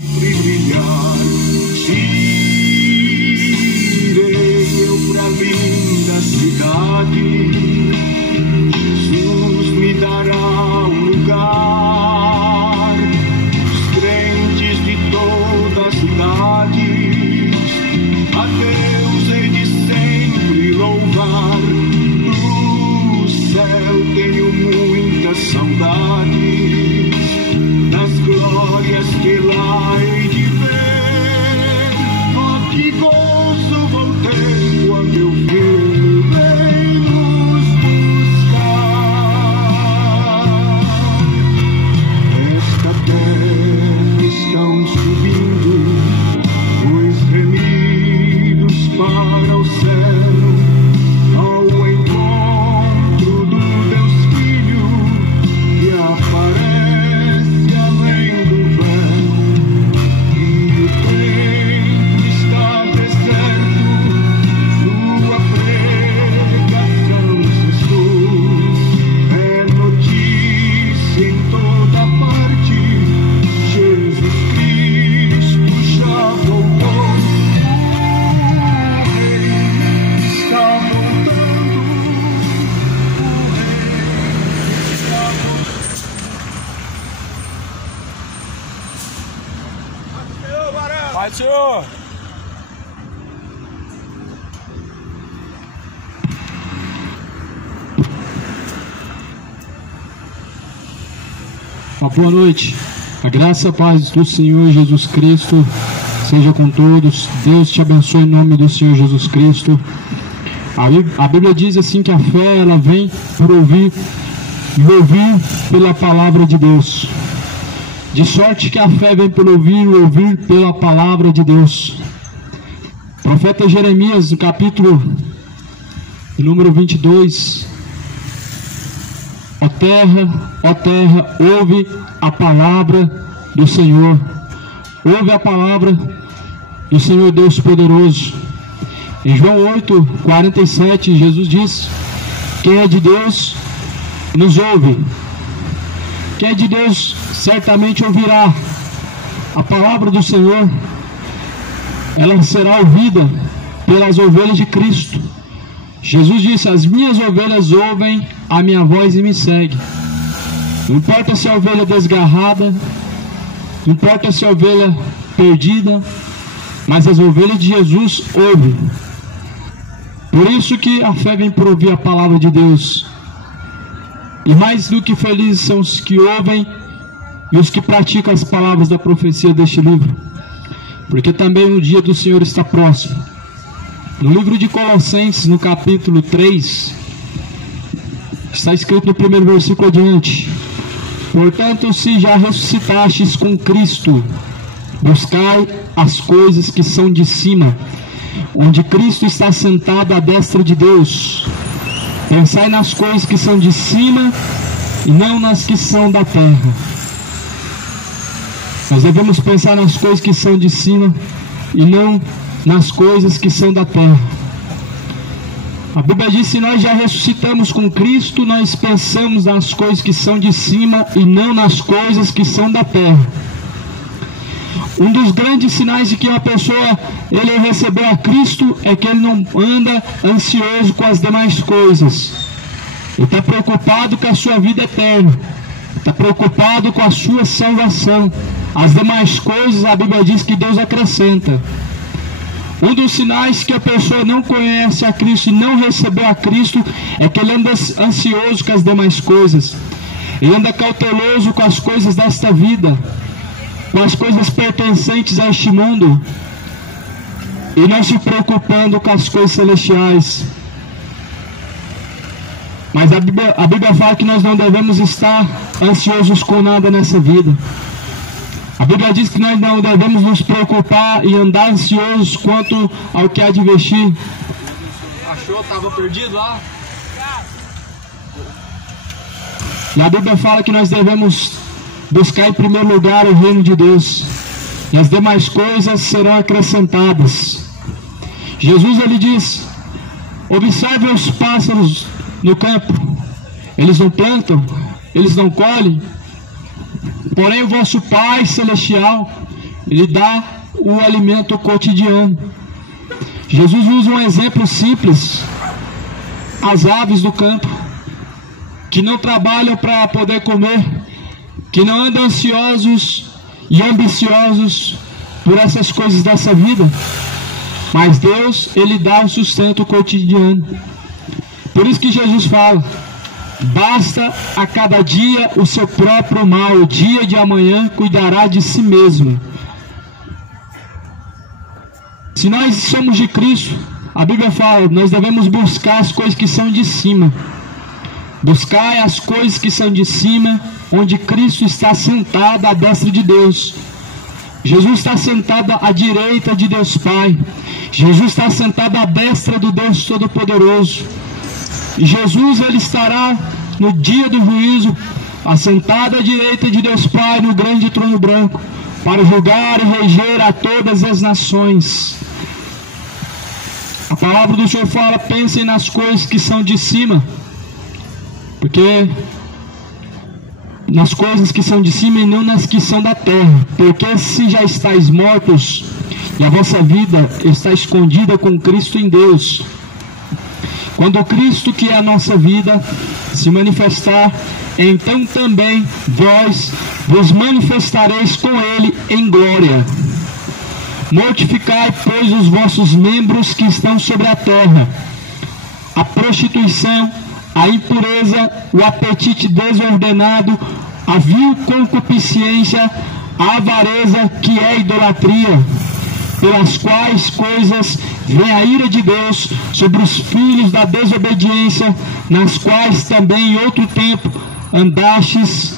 brilhar, irei eu pra linda cidade. Jesus me dará um lugar. Os crentes de toda a cidade, a Deus hei de sempre louvar. Do céu tenho muitas saudades das glórias que lá hei de ver. Oh, que gozo vou ter quando eu Filho vem nos buscar. Esta terra estão subindo os remidos para o céu, ao encontro do Deus Filho que aparece além do véu. E o templo está deserto, sua pregação cessou. É notícia em toda parte, Jesus Cristo já voltou. O Rei está voltando, o Rei está voltando. Vai, senhor! Uma boa noite. A graça e a paz do Senhor Jesus Cristo seja com todos. Deus te abençoe em nome do Senhor Jesus Cristo. A Bíblia diz assim que a fé ela vem por ouvir e ouvir pela palavra de Deus. De sorte que a fé vem por ouvir e ouvir pela palavra de Deus. O profeta Jeremias, no capítulo número 22. Ó terra, ouve a palavra do Senhor. Ouve a palavra do Senhor Deus poderoso. Em João 8:47, Jesus diz: quem é de Deus, nos ouve. Quem é de Deus, certamente ouvirá. A palavra do Senhor, ela será ouvida pelas ovelhas de Cristo. Jesus disse: as minhas ovelhas ouvem a minha voz e me seguem. Não importa se é a ovelha desgarrada, não importa se é a ovelha perdida, mas as ovelhas de Jesus ouvem. Por isso que a fé vem por ouvir a palavra de Deus. E mais do que felizes são os que ouvem e os que praticam as palavras da profecia deste livro, porque também o dia do Senhor está próximo. No livro de Colossenses, no capítulo 3, está escrito no primeiro versículo adiante: portanto, se já ressuscitastes com Cristo, buscai as coisas que são de cima, onde Cristo está sentado à destra de Deus. Pensai nas coisas que são de cima e não nas que são da terra. Nós devemos pensar nas coisas que são de cima e não nas coisas que são da terra. A Bíblia diz: se nós já ressuscitamos com Cristo, nós pensamos nas coisas que são de cima e não nas coisas que são da terra. Um dos grandes sinais de que uma pessoa ele recebeu a Cristo é que ele não anda ansioso com as demais coisas. Ele está preocupado com a sua vida eterna, está preocupado com a sua salvação. As demais coisas, a Bíblia diz que Deus acrescenta. Um dos sinais que a pessoa não conhece a Cristo e não recebeu a Cristo é que ele anda ansioso com as demais coisas. Ele anda cauteloso com as coisas desta vida, com as coisas pertencentes a este mundo, e não se preocupando com as coisas celestiais. Mas a Bíblia fala que nós não devemos estar ansiosos com nada nessa vida. A Bíblia diz que nós não devemos nos preocupar e andar ansiosos quanto ao que há de vestir. Achou? Tava perdido lá? E a Bíblia fala que nós devemos buscar em primeiro lugar o reino de Deus, e as demais coisas serão acrescentadas. Jesus ele diz: observe os pássaros no campo, eles não plantam, eles não colhem, porém o vosso Pai Celestial Ele dá o alimento cotidiano. Jesus usa um exemplo simples: as aves do campo, que não trabalham para poder comer, que não andam ansiosos e ambiciosos por essas coisas dessa vida, mas Deus, Ele dá o sustento cotidiano. Por isso que Jesus fala: basta a cada dia o seu próprio mal, o dia de amanhã cuidará de si mesmo. Se nós somos de Cristo, a Bíblia fala, nós devemos buscar as coisas que são de cima. Buscar as coisas que são de cima, onde Cristo está sentado à destra de Deus. Jesus está sentado à direita de Deus Pai. Jesus está sentado à destra do Deus Todo-Poderoso. E Jesus, Ele estará no dia do juízo, assentado à direita de Deus Pai, no grande trono branco, para julgar e reger a todas as nações. A palavra do Senhor fala: pensem nas coisas que são de cima, porque nas coisas que são de cima e não nas que são da terra, porque se já estáis mortos e a vossa vida está escondida com Cristo em Deus, quando Cristo, que é a nossa vida, se manifestar, então também vós vos manifestareis com Ele em glória. Mortificai, pois, os vossos membros que estão sobre a terra: a prostituição, a impureza, o apetite desordenado, a vil concupiscência, a avareza, que é a idolatria, pelas quais coisas vem a ira de Deus sobre os filhos da desobediência, nas quais também em outro tempo andastes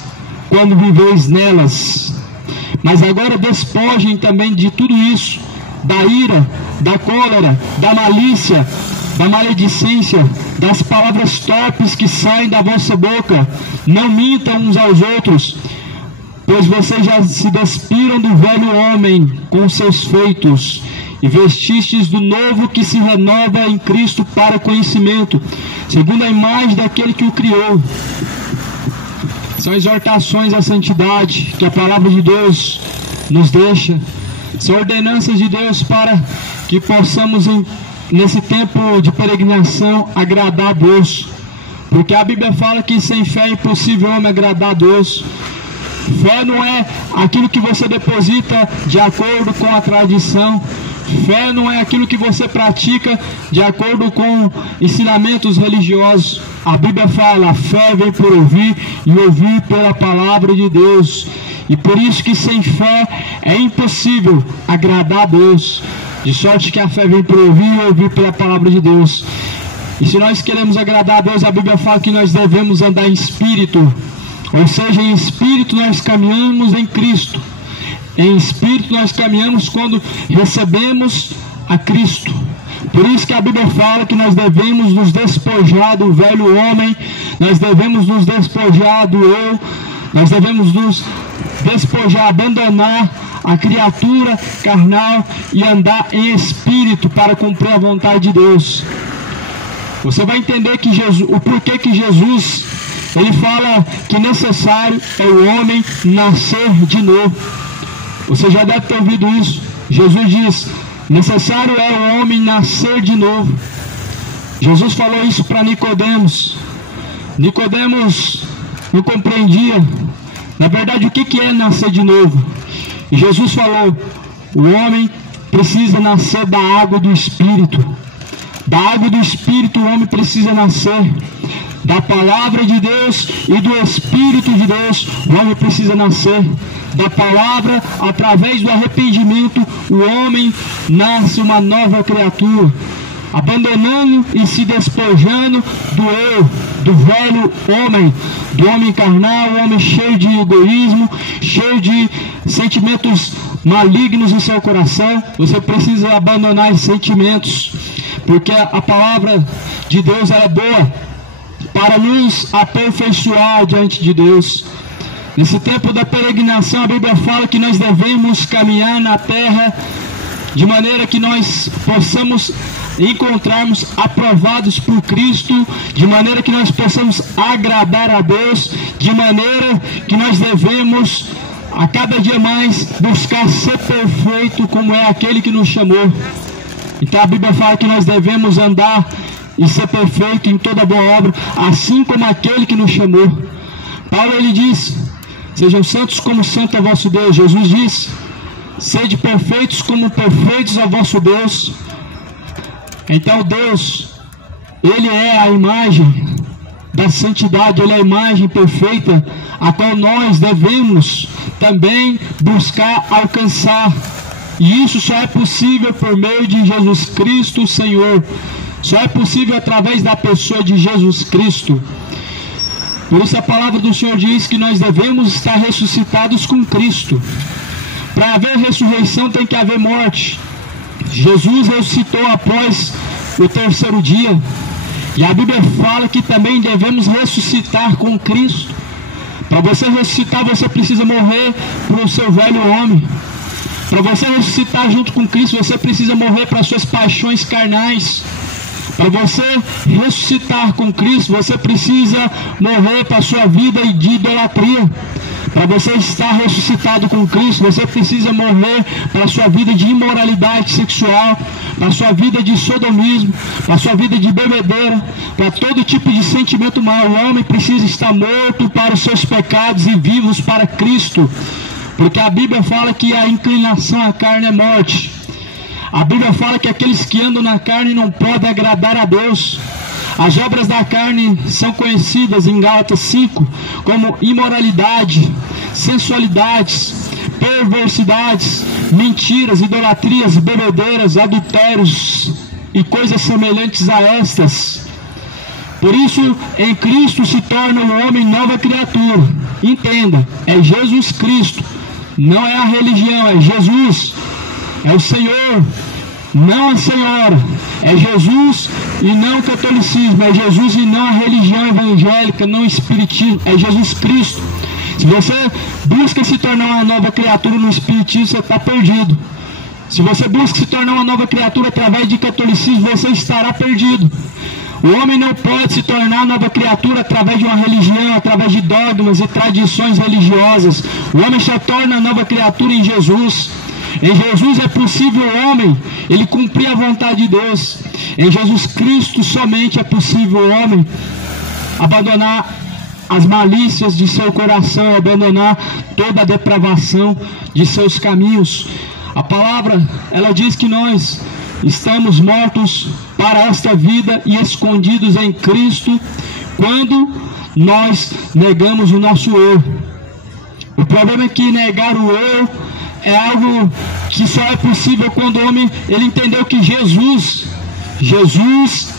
quando viveis nelas. Mas agora despojem também de tudo isso, da ira, da cólera, da malícia, da maledicência, das palavras torpes que saem da vossa boca. Não mintam uns aos outros, pois vocês já se despiram do velho homem com seus feitos, e vestistes do novo, que se renova em Cristo para conhecimento, segundo a imagem daquele que o criou. São exortações à santidade que a palavra de Deus nos deixa. São ordenanças de Deus para que possamos, nesse tempo de peregrinação, agradar a Deus. Porque a Bíblia fala que sem fé é impossível o homem agradar a Deus. Fé não é aquilo que você deposita de acordo com a tradição. Fé não é aquilo que você pratica de acordo com ensinamentos religiosos. A Bíblia fala: a fé vem por ouvir e ouvir pela palavra de Deus. E por isso que sem fé é impossível agradar a Deus. De sorte que a fé vem por ouvir e ouvir pela palavra de Deus. E se nós queremos agradar a Deus, a Bíblia fala que nós devemos andar em espírito. Ou seja, em espírito nós caminhamos em Cristo. Em espírito nós caminhamos quando recebemos a Cristo. Por isso que a Bíblia fala que nós devemos nos despojar do velho homem, nós devemos nos despojar do eu, nós devemos nos despojar, abandonar a criatura carnal e andar em espírito para cumprir a vontade de Deus. Você vai entender que o porquê que Jesus, ele fala que necessário é o homem nascer de novo. Você já deve ter ouvido isso. Jesus diz: necessário é o homem nascer de novo. Jesus falou isso para Nicodemos. Nicodemos não compreendia, na verdade, o que é nascer de novo. E Jesus falou: o homem precisa nascer da água do Espírito. Da água do Espírito o homem precisa nascer. Da palavra de Deus e do Espírito de Deus o homem precisa nascer. Da palavra, através do arrependimento, o homem nasce uma nova criatura, abandonando e se despojando do eu, do velho homem, do homem carnal, o homem cheio de egoísmo, cheio de sentimentos malignos em seu coração. Você precisa abandonar esses sentimentos, porque a palavra de Deus ela é boa para nos aperfeiçoar diante de Deus. Nesse tempo da peregrinação, a Bíblia fala que nós devemos caminhar na terra de maneira que nós possamos encontrarmos aprovados por Cristo, de maneira que nós possamos agradar a Deus, de maneira que nós devemos a cada dia mais buscar ser perfeito como é aquele que nos chamou. Então a Bíblia fala que nós devemos andar e ser perfeito em toda boa obra, assim como aquele que nos chamou. Paulo ele diz: sejam santos como santo é vosso Deus. Jesus diz: sede perfeitos como perfeitos é vosso Deus. Então Deus, Ele é a imagem da santidade, Ele é a imagem perfeita, a qual nós devemos também buscar alcançar. E isso só é possível por meio de Jesus Cristo, o Senhor. Só é possível através da pessoa de Jesus Cristo. Por isso a palavra do Senhor diz que nós devemos estar ressuscitados com Cristo. Para haver ressurreição tem que haver morte. Jesus ressuscitou após o terceiro dia. E a Bíblia fala que também devemos ressuscitar com Cristo. Para você ressuscitar, você precisa morrer para o seu velho homem. Para você ressuscitar junto com Cristo, você precisa morrer para as suas paixões carnais. Para você ressuscitar com Cristo, você precisa morrer para a sua vida de idolatria. Para você estar ressuscitado com Cristo, você precisa morrer para a sua vida de imoralidade sexual, para a sua vida de sodomismo, para a sua vida de bebedeira, para todo tipo de sentimento mau. O homem precisa estar morto para os seus pecados e vivos para Cristo. Porque a Bíblia fala que a inclinação à carne é morte. A Bíblia fala que aqueles que andam na carne não podem agradar a Deus. As obras da carne são conhecidas em Gálatas 5 como imoralidade, sensualidades, perversidades, mentiras, idolatrias, bebedeiras, adultérios e coisas semelhantes a estas. Por isso, em Cristo se torna o homem nova criatura. Entenda, é Jesus Cristo, não é a religião, é Jesus, é o Senhor, não a Senhora, é Jesus e não o catolicismo, é Jesus e não a religião evangélica, não o espiritismo, é Jesus Cristo. Se você busca se tornar uma nova criatura no espiritismo, você está perdido. Se você busca se tornar uma nova criatura através de catolicismo, você estará perdido. O homem não pode se tornar nova criatura através de uma religião, através de dogmas e tradições religiosas. O homem só torna nova criatura em Jesus. Em Jesus é possível o homem, ele cumprir a vontade de Deus. Em Jesus Cristo somente é possível o homem abandonar as malícias de seu coração, abandonar toda a depravação de seus caminhos. A palavra, ela diz que nós estamos mortos para esta vida e escondidos em Cristo quando nós negamos o nosso eu. O problema é que negar o eu é algo que só é possível quando o homem ele entendeu que Jesus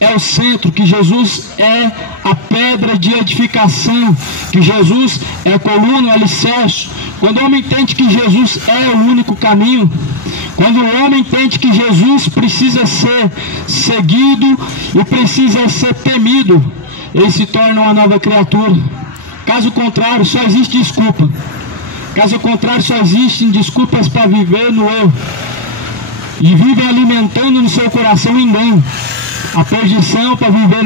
é o centro, que Jesus é a pedra de edificação, que Jesus é a coluna, o alicerce. Quando o homem entende que Jesus é o único caminho, quando o homem entende que Jesus precisa ser seguido e precisa ser temido, ele se torna uma nova criatura. Caso contrário, só existe desculpa. Caso contrário, só existem desculpas para viver no eu. E vivem alimentando no seu coração engano. A perdição para viver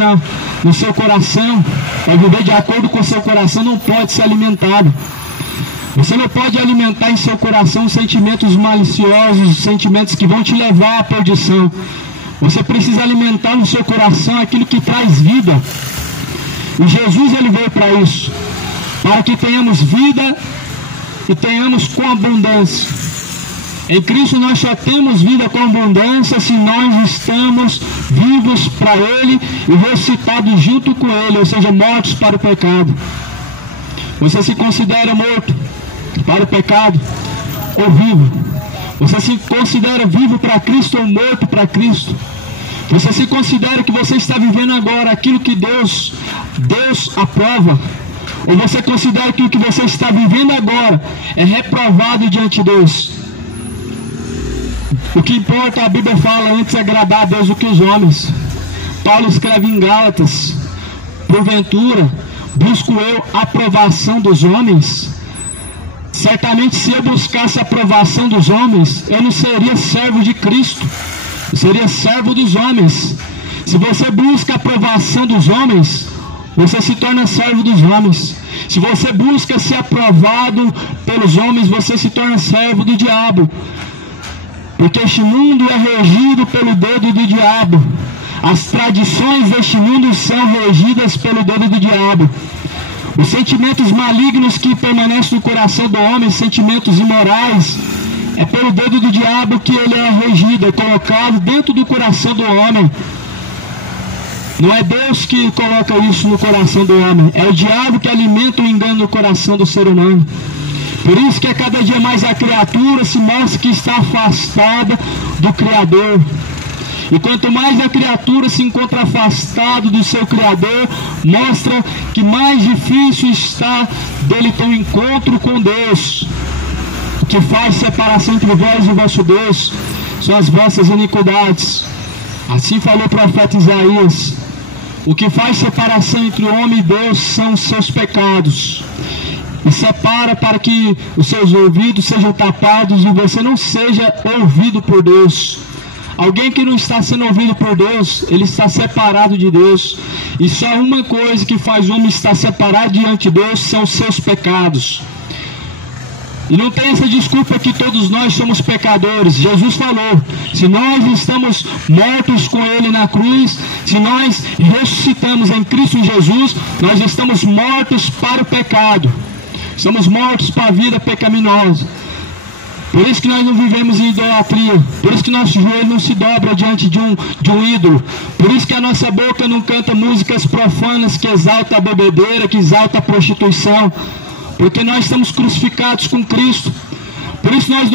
no seu coração, para viver de acordo com o seu coração, não pode ser alimentada. Você não pode alimentar em seu coração sentimentos maliciosos, sentimentos que vão te levar à perdição. Você precisa alimentar no seu coração aquilo que traz vida. E Jesus ele veio para isso, para que tenhamos vida e tenhamos com abundância. Em Cristo nós só temos vida com abundância se nós estamos vivos para Ele e ressuscitados junto com Ele, ou seja, mortos para o pecado. Você se considera morto para o pecado ou vivo? Você se considera vivo para Cristo ou morto para Cristo? Você se considera que você está vivendo agora aquilo que Deus aprova? Ou você considera que o que você está vivendo agora é reprovado diante de Deus? O que importa, a Bíblia fala, antes agradar a Deus do que os homens. Paulo escreve em Gálatas: porventura, busco eu a aprovação dos homens? Certamente se eu buscasse a aprovação dos homens, eu não seria servo de Cristo, eu seria servo dos homens. Se você busca a aprovação dos homens, você se torna servo dos homens. Se você busca ser aprovado pelos homens, você se torna servo do diabo. Porque este mundo é regido pelo dedo do diabo. As tradições deste mundo são regidas pelo dedo do diabo. Os sentimentos malignos que permanecem no coração do homem, sentimentos imorais, é pelo dedo do diabo que ele é regido, é colocado dentro do coração do homem. Não é Deus que coloca isso no coração do homem, é o diabo que alimenta o engano no coração do ser humano. Por isso que a cada dia mais a criatura se mostra que está afastada do Criador. E quanto mais a criatura se encontra afastada do seu Criador, mostra que mais difícil está dele ter um encontro com Deus. O que faz separação entre vós e o vosso Deus são as vossas iniquidades. Assim falou o profeta Isaías. O que faz separação entre o homem e Deus são os seus pecados. E separa para que os seus ouvidos sejam tapados e você não seja ouvido por Deus. Alguém que não está sendo ouvido por Deus, ele está separado de Deus. E só uma coisa que faz o homem estar separado diante de Deus são os seus pecados. E não tem essa desculpa que todos nós somos pecadores. Jesus falou, se nós estamos mortos com Ele na cruz, se nós ressuscitamos em Cristo Jesus, nós estamos mortos para o pecado. Estamos mortos para a vida pecaminosa. Por isso que nós não vivemos em idolatria. Por isso que nosso joelho não se dobra diante de um ídolo. Por isso que a nossa boca não canta músicas profanas que exaltam a bebedeira, que exaltam a prostituição. Porque nós estamos crucificados com Cristo. Por isso nós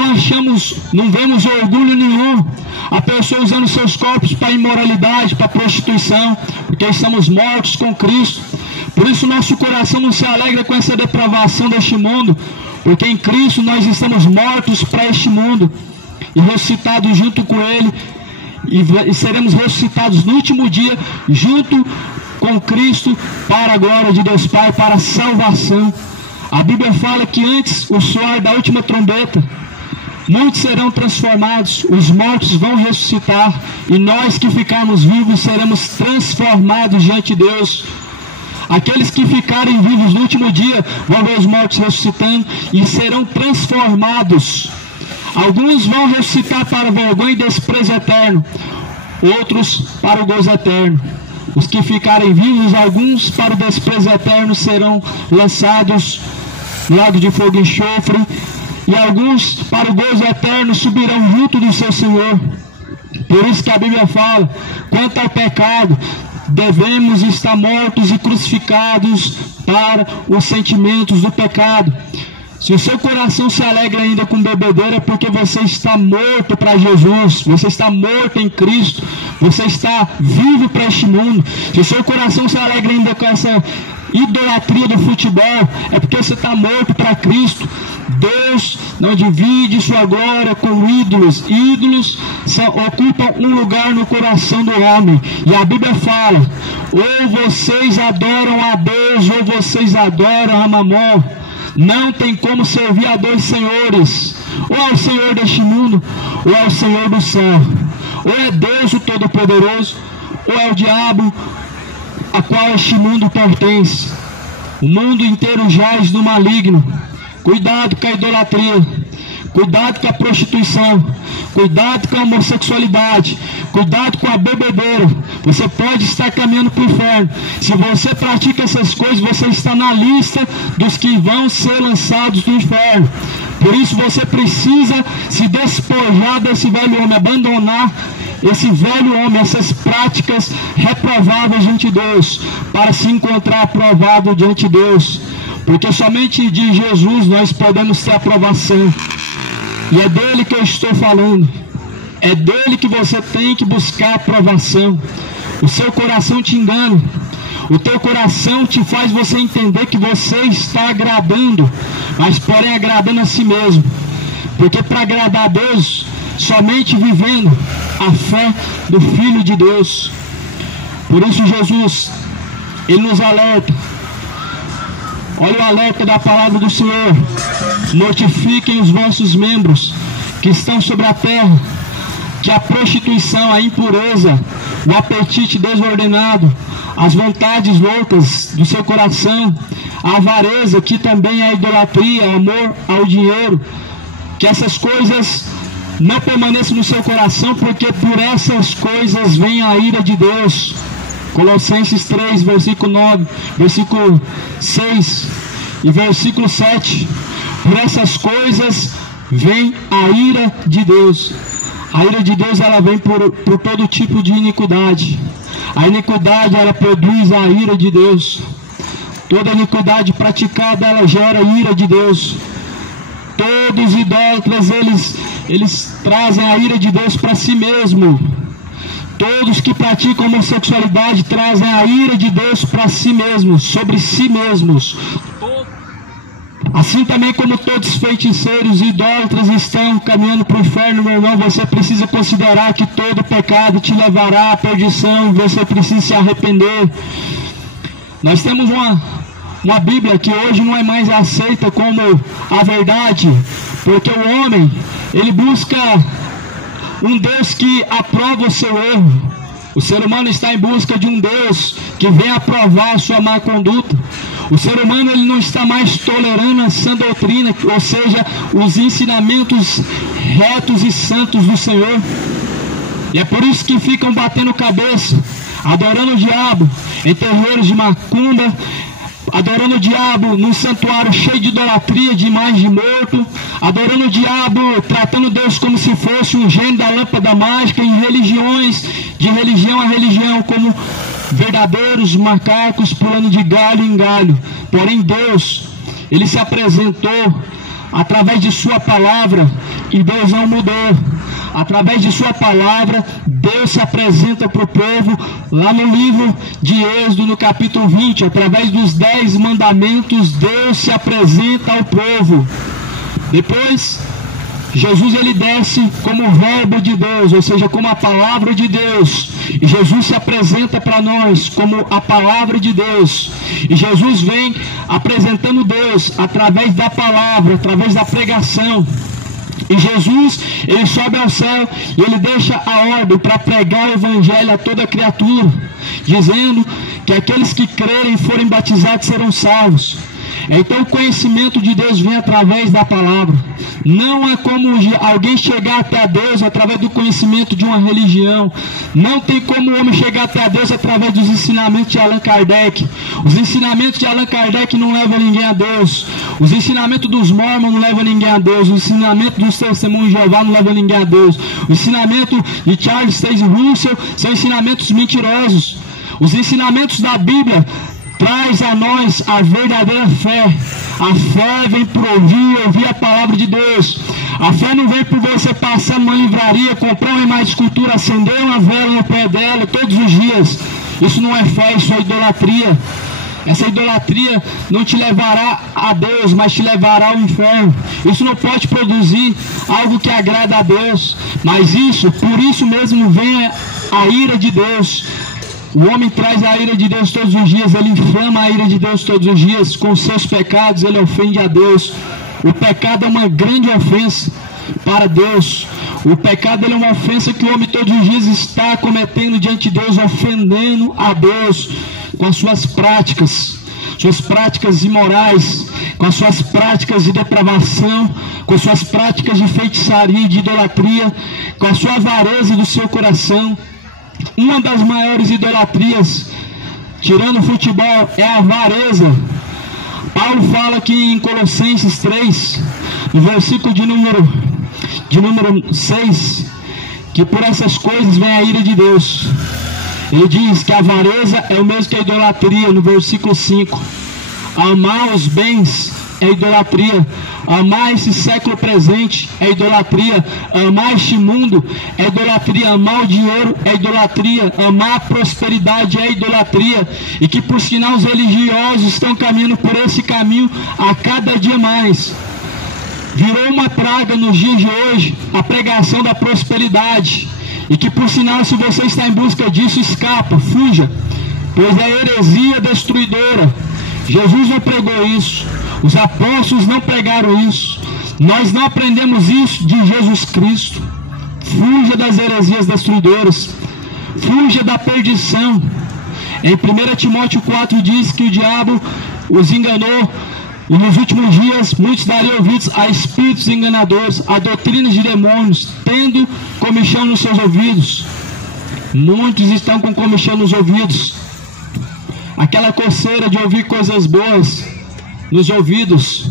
não vemos orgulho nenhum a pessoa usando seus corpos para imoralidade, para prostituição, porque estamos mortos com Cristo. Por isso nosso coração não se alegra com essa depravação deste mundo, porque em Cristo nós estamos mortos para este mundo e ressuscitados junto com Ele, e seremos ressuscitados no último dia junto com Cristo para a glória de Deus Pai, para a salvação. A Bíblia fala que antes o soar da última trombeta, muitos serão transformados, os mortos vão ressuscitar, e nós que ficarmos vivos seremos transformados diante de Deus. Aqueles que ficarem vivos no último dia vão ver os mortos ressuscitando e serão transformados. Alguns vão ressuscitar para vergonha e desprezo eterno, outros para o gozo eterno. Os que ficarem vivos, alguns para o desprezo eterno, serão lançados no lago de fogo e enxofre, e alguns para o gozo eterno subirão junto do seu Senhor. Por isso que a Bíblia fala, quanto ao pecado, devemos estar mortos e crucificados para os sentimentos do pecado. Se o seu coração se alegra ainda com bebedeira, é porque você está morto para Jesus, você está morto em Cristo, você está vivo para este mundo. Se o seu coração se alegra ainda com essa idolatria do futebol, é porque você está morto para Cristo. Deus não divide sua glória com ídolos. Ídolos ocupam um lugar no coração do homem. E a Bíblia fala, ou vocês adoram a Deus, ou vocês adoram a Mamon. Não tem como servir a dois senhores. Ou é o Senhor deste mundo, ou é o Senhor do céu. Ou é Deus o Todo-Poderoso, ou é o diabo a qual este mundo pertence. O mundo inteiro jaz do maligno. Cuidado com a idolatria, cuidado com a prostituição, cuidado com a homossexualidade, cuidado com a bebedeira. Você pode estar caminhando para o inferno. Se você pratica essas coisas, você está na lista dos que vão ser lançados no inferno. Por isso você precisa se despojar desse velho homem, abandonar esse velho homem, essas práticas reprováveis diante de Deus, para se encontrar aprovado diante de Deus. Porque somente de Jesus nós podemos ter aprovação. E é dele que eu estou falando. É dele que você tem que buscar aprovação. O seu coração te engana. O teu coração te faz você entender que você está agradando, mas porém agradando a si mesmo. Porque para agradar a Deus, somente vivendo a fé do Filho de Deus. Por isso Jesus, Ele nos alerta. Olha o alerta da palavra do Senhor. Mortifiquem os vossos membros que estão sobre a terra, que a prostituição, a impureza, o apetite desordenado, as vontades loucas do seu coração, a avareza, que também é a idolatria, amor ao dinheiro, que essas coisas não permaneçam no seu coração, porque por essas coisas vem a ira de Deus. Colossenses 3, versículo 9, versículo 6 e versículo 7. Por essas coisas vem a ira de Deus. A ira de Deus, ela vem por todo tipo de iniquidade. A iniquidade, ela produz a ira de Deus. Toda iniquidade praticada, ela gera ira de Deus. Todos os idólatras, eles trazem a ira de Deus para si mesmo. Todos que praticam homossexualidade trazem a ira de Deus para si mesmos, sobre si mesmos. Assim também como todos os feiticeiros e idólatras estão caminhando para o inferno, meu irmão, você precisa considerar que todo pecado te levará à perdição, você precisa se arrepender. Nós temos uma Bíblia que hoje não é mais aceita como a verdade, porque o homem, ele busca um Deus que aprova o seu erro. O ser humano está em busca de um Deus que venha aprovar a sua má conduta. O ser humano, ele não está mais tolerando a sã doutrina, ou seja, os ensinamentos retos e santos do Senhor. E é por isso que ficam batendo cabeça, adorando o diabo em terreiros de macumba, adorando o diabo num santuário cheio de idolatria, de imagem de morto, adorando o diabo, tratando Deus como se fosse um gênio da lâmpada mágica, em religiões, de religião a religião, como verdadeiros macacos pulando de galho em galho. Porém Deus, ele se apresentou através de sua palavra, e Deus não mudou. Através de sua palavra, Deus se apresenta para o povo lá no livro de Êxodo, no capítulo 20. Através dos 10 mandamentos, Deus se apresenta ao povo. Depois, Jesus, ele desce como o verbo de Deus, ou seja, como a palavra de Deus. E Jesus se apresenta para nós como a palavra de Deus. E Jesus vem apresentando Deus através da palavra, através da pregação. E Jesus, ele sobe ao céu e ele deixa a ordem para pregar o evangelho a toda criatura, dizendo que aqueles que crerem e forem batizados serão salvos. Então o conhecimento de Deus vem através da palavra. Não é como alguém chegar até a Deus através do conhecimento de uma religião. Não tem como o homem chegar até a Deus através dos ensinamentos de Allan Kardec. Os ensinamentos de Allan Kardec não levam ninguém a Deus. Os ensinamentos dos Mormons não levam ninguém a Deus. Os ensinamentos dos Testemunhos de Jeová não levam ninguém a Deus. O ensinamento de Charles Taze Russell são ensinamentos mentirosos. Os ensinamentos da Bíblia traz a nós a verdadeira fé. A fé vem por ouvir a palavra de Deus. A fé não vem por você passar numa livraria, comprar uma imagem de escultura, acender uma vela no pé dela todos os dias. Isso não é fé, isso é idolatria. Essa idolatria não te levará a Deus, mas te levará ao inferno. Isso não pode produzir algo que agrada a Deus. Mas por isso mesmo vem a ira de Deus. O homem traz a ira de Deus todos os dias, ele inflama a ira de Deus todos os dias, com seus pecados ele ofende a Deus. O pecado é uma grande ofensa para Deus. O pecado é uma ofensa que o homem todos os dias está cometendo diante de Deus, ofendendo a Deus com as suas práticas imorais, com as suas práticas de depravação, com as suas práticas de feitiçaria e de idolatria, com a sua avareza do seu coração. Uma das maiores idolatrias, tirando o futebol, é a avareza. Paulo fala aqui em Colossenses 3, no versículo de número 6, que por essas coisas vem a ira de Deus. Ele diz que a avareza é o mesmo que a idolatria, no versículo 5. Amar os bens é idolatria. Amar esse século presente é idolatria. Amar este mundo é idolatria. Amar o dinheiro é idolatria. Amar a prosperidade é idolatria. E que por sinal os religiosos estão caminhando por esse caminho a cada dia mais. Virou uma praga nos dias de hoje a pregação da prosperidade. E que por sinal, se você está em busca disso, escapa, fuja, pois é heresia destruidora. Jesus não pregou isso. Os apóstolos não pregaram isso. Nós não aprendemos isso de Jesus Cristo. Fuja das heresias destruidoras. Fuja da perdição. Em 1 Timóteo 4 diz que o diabo, os enganou. E nos últimos dias, muitos dariam ouvidos a espíritos enganadores, a doutrinas de demônios, tendo comichão nos seus ouvidos. Muitos estão com comichão nos ouvidos. Aquela coceira de ouvir coisas boas nos ouvidos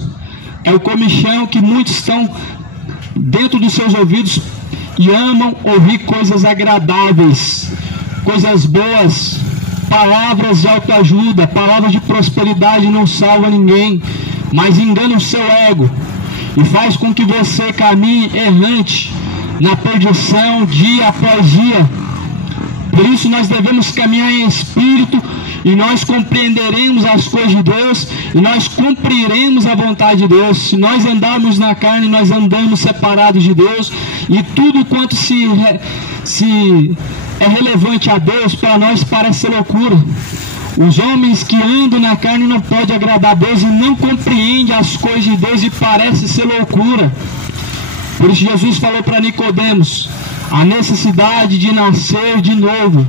é o comichão que muitos estão dentro dos seus ouvidos e amam ouvir coisas agradáveis, coisas boas, palavras de autoajuda, palavras de prosperidade. Não salva ninguém, mas engana o seu ego e faz com que você caminhe errante na perdição dia após dia. Por isso nós devemos caminhar em espírito, e nós compreenderemos as coisas de Deus, e nós cumpriremos a vontade de Deus. Se nós andarmos na carne, nós andamos separados de Deus, e tudo quanto se é relevante a Deus, para nós parece ser loucura. Os homens que andam na carne não podem agradar a Deus e não compreendem as coisas de Deus, e parece ser loucura. Por isso Jesus falou para Nicodemos a necessidade de nascer de novo.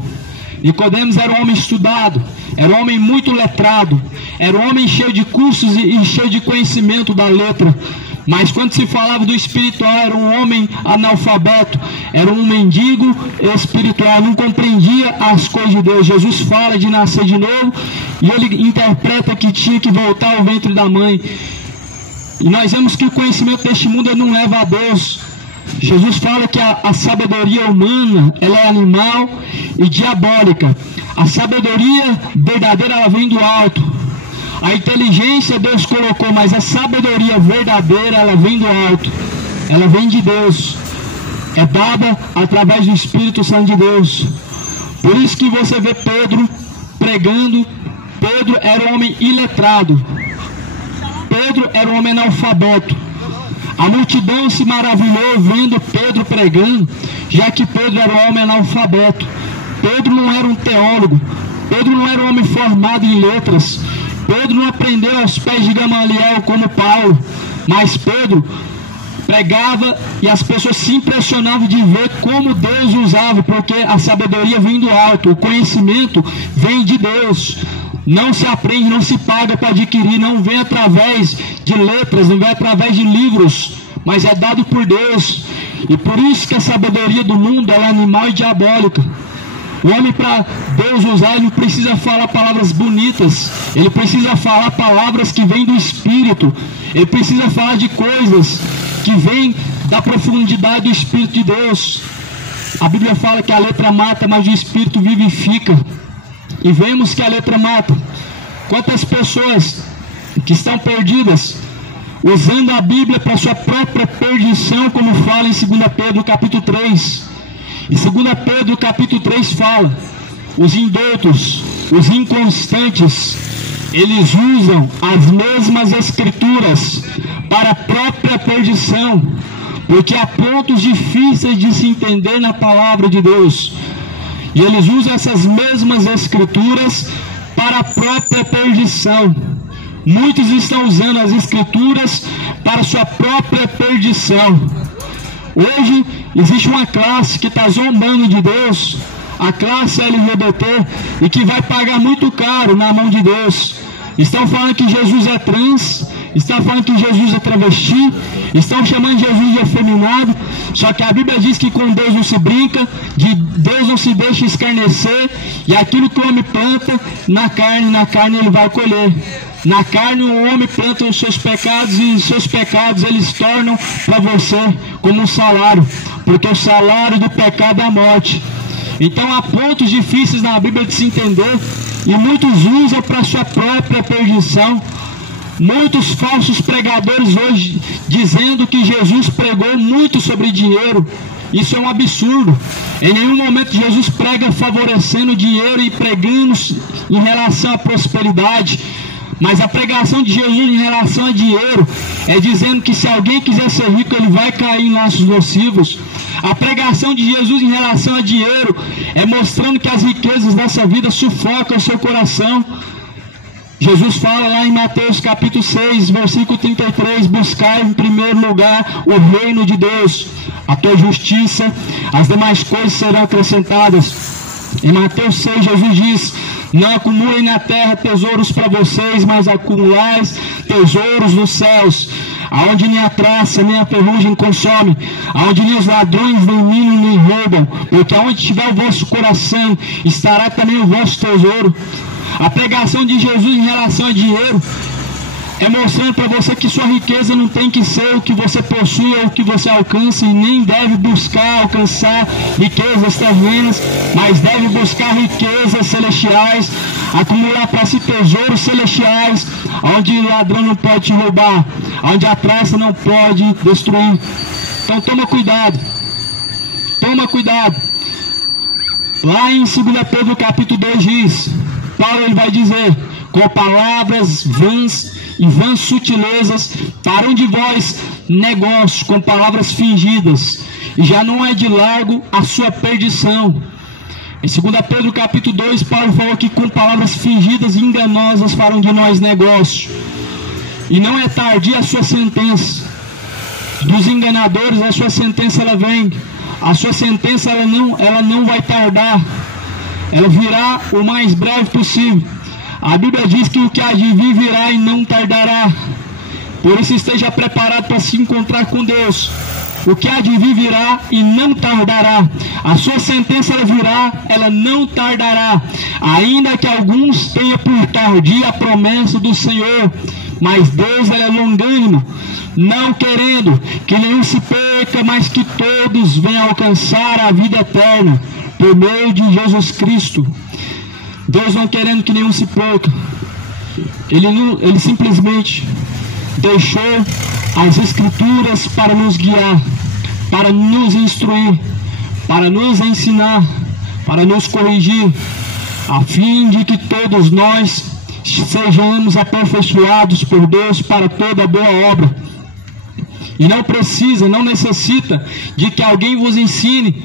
Nicodemos era um homem estudado, era um homem muito letrado, era um homem cheio de cursos e cheio de conhecimento da letra. Mas quando se falava do espiritual, era um homem analfabeto, era um mendigo espiritual, não compreendia as coisas de Deus. Jesus fala de nascer de novo e ele interpreta que tinha que voltar ao ventre da mãe. E nós vemos que o conhecimento deste mundo não leva a Deus. Jesus fala que a sabedoria humana, ela é animal e diabólica. A sabedoria verdadeira, ela vem do alto. A inteligência Deus colocou, mas a sabedoria verdadeira, ela vem do alto. Ela vem de Deus. É dada através do Espírito Santo de Deus. Por isso que você vê Pedro pregando. Pedro era um homem iletrado. Pedro era um homem analfabeto. A multidão se maravilhou vendo Pedro pregando, já que Pedro era um homem analfabeto. Pedro não era um teólogo. Pedro não era um homem formado em letras. Pedro não aprendeu aos pés de Gamaliel como Paulo. Mas Pedro pregava e as pessoas se impressionavam de ver como Deus usava, porque a sabedoria vem do alto, o conhecimento vem de Deus. Não se aprende, não se paga para adquirir, não vem através de letras, não vem através de livros, mas é dado por Deus. E por isso que a sabedoria do mundo ela é animal e diabólica. O homem, para Deus usar, ele precisa falar palavras bonitas, ele precisa falar palavras que vêm do Espírito, ele precisa falar de coisas que vêm da profundidade do Espírito de Deus. A Bíblia fala que a letra mata, mas o Espírito vivifica. E vemos que a letra mata. Quantas pessoas que estão perdidas, usando a Bíblia para sua própria perdição, como fala em 2 Pedro capítulo 3. Em 2 Pedro capítulo 3 fala: os indoutos, os inconstantes, eles usam as mesmas escrituras para a própria perdição, porque há pontos difíceis de se entender na palavra de Deus. E eles usam essas mesmas escrituras para a própria perdição. Muitos estão usando as escrituras para a sua própria perdição. Hoje existe uma classe que está zombando de Deus, a classe LGBT, e que vai pagar muito caro na mão de Deus. Estão falando que Jesus é trans, estão falando que Jesus é travesti, estão chamando Jesus de afeminado. Só que a Bíblia diz que com Deus não se brinca, de Deus não se deixa escarnecer, e aquilo que o homem planta na carne ele vai colher. Na carne o homem planta os seus pecados, e os seus pecados eles tornam para você como um salário, porque o salário do pecado é a morte. Então há pontos difíceis na Bíblia de se entender, e muitos usam para sua própria perdição. Muitos falsos pregadores hoje dizendo que Jesus pregou muito sobre dinheiro. Isso é um absurdo. Em nenhum momento Jesus prega favorecendo o dinheiro e pregando em relação à prosperidade. Mas a pregação de Jesus em relação a dinheiro é dizendo que se alguém quiser ser rico, ele vai cair em laços nocivos. A pregação de Jesus em relação a dinheiro é mostrando que as riquezas dessa vida sufocam o seu coração. Jesus fala lá em Mateus capítulo 6, versículo 33, buscai em primeiro lugar o reino de Deus, a tua justiça, as demais coisas serão acrescentadas. Em Mateus 6, Jesus diz, Não acumulem na terra tesouros para vocês, mas acumulais tesouros nos céus, aonde nem a traça, nem a ferrugem consome, aonde nem os ladrões nem minam nem roubam, porque aonde estiver o vosso coração, estará também o vosso tesouro. A pregação de Jesus em relação a dinheiro é mostrando para você que sua riqueza não tem que ser o que você possui ou o que você alcança, e nem deve buscar alcançar riquezas terrenas, mas deve buscar riquezas celestiais, acumular para si tesouros celestiais, onde o ladrão não pode te roubar, onde a traça não pode destruir. Então toma cuidado, toma cuidado. Lá em 2 Pedro capítulo 2 diz, Paulo ele vai dizer, com palavras vãs e vãs sutilezas farão de vós negócio com palavras fingidas, e já não é de largo a sua perdição. Em 2 Pedro capítulo 2, Paulo falou que com palavras fingidas e enganosas farão de nós negócio, e não é tardia a sua sentença. Dos enganadores a sua sentença ela vem, a sua sentença ela não vai tardar, ela virá o mais breve possível. A Bíblia diz que o que há de vir virá e não tardará. Por isso esteja preparado para se encontrar com Deus. O que há de vir virá e não tardará. A sua sentença ela virá, ela não tardará. Ainda que alguns tenham por tardia a promessa do Senhor, mas Deus ele é longânimo, não querendo que nenhum se perca, mas que todos venham alcançar a vida eterna, por meio de Jesus Cristo. Deus não querendo que nenhum se perca, Ele simplesmente deixou as Escrituras para nos guiar, para nos instruir, para nos ensinar, para nos corrigir, a fim de que todos nós sejamos aperfeiçoados por Deus para toda boa obra. E não necessita de que alguém vos ensine.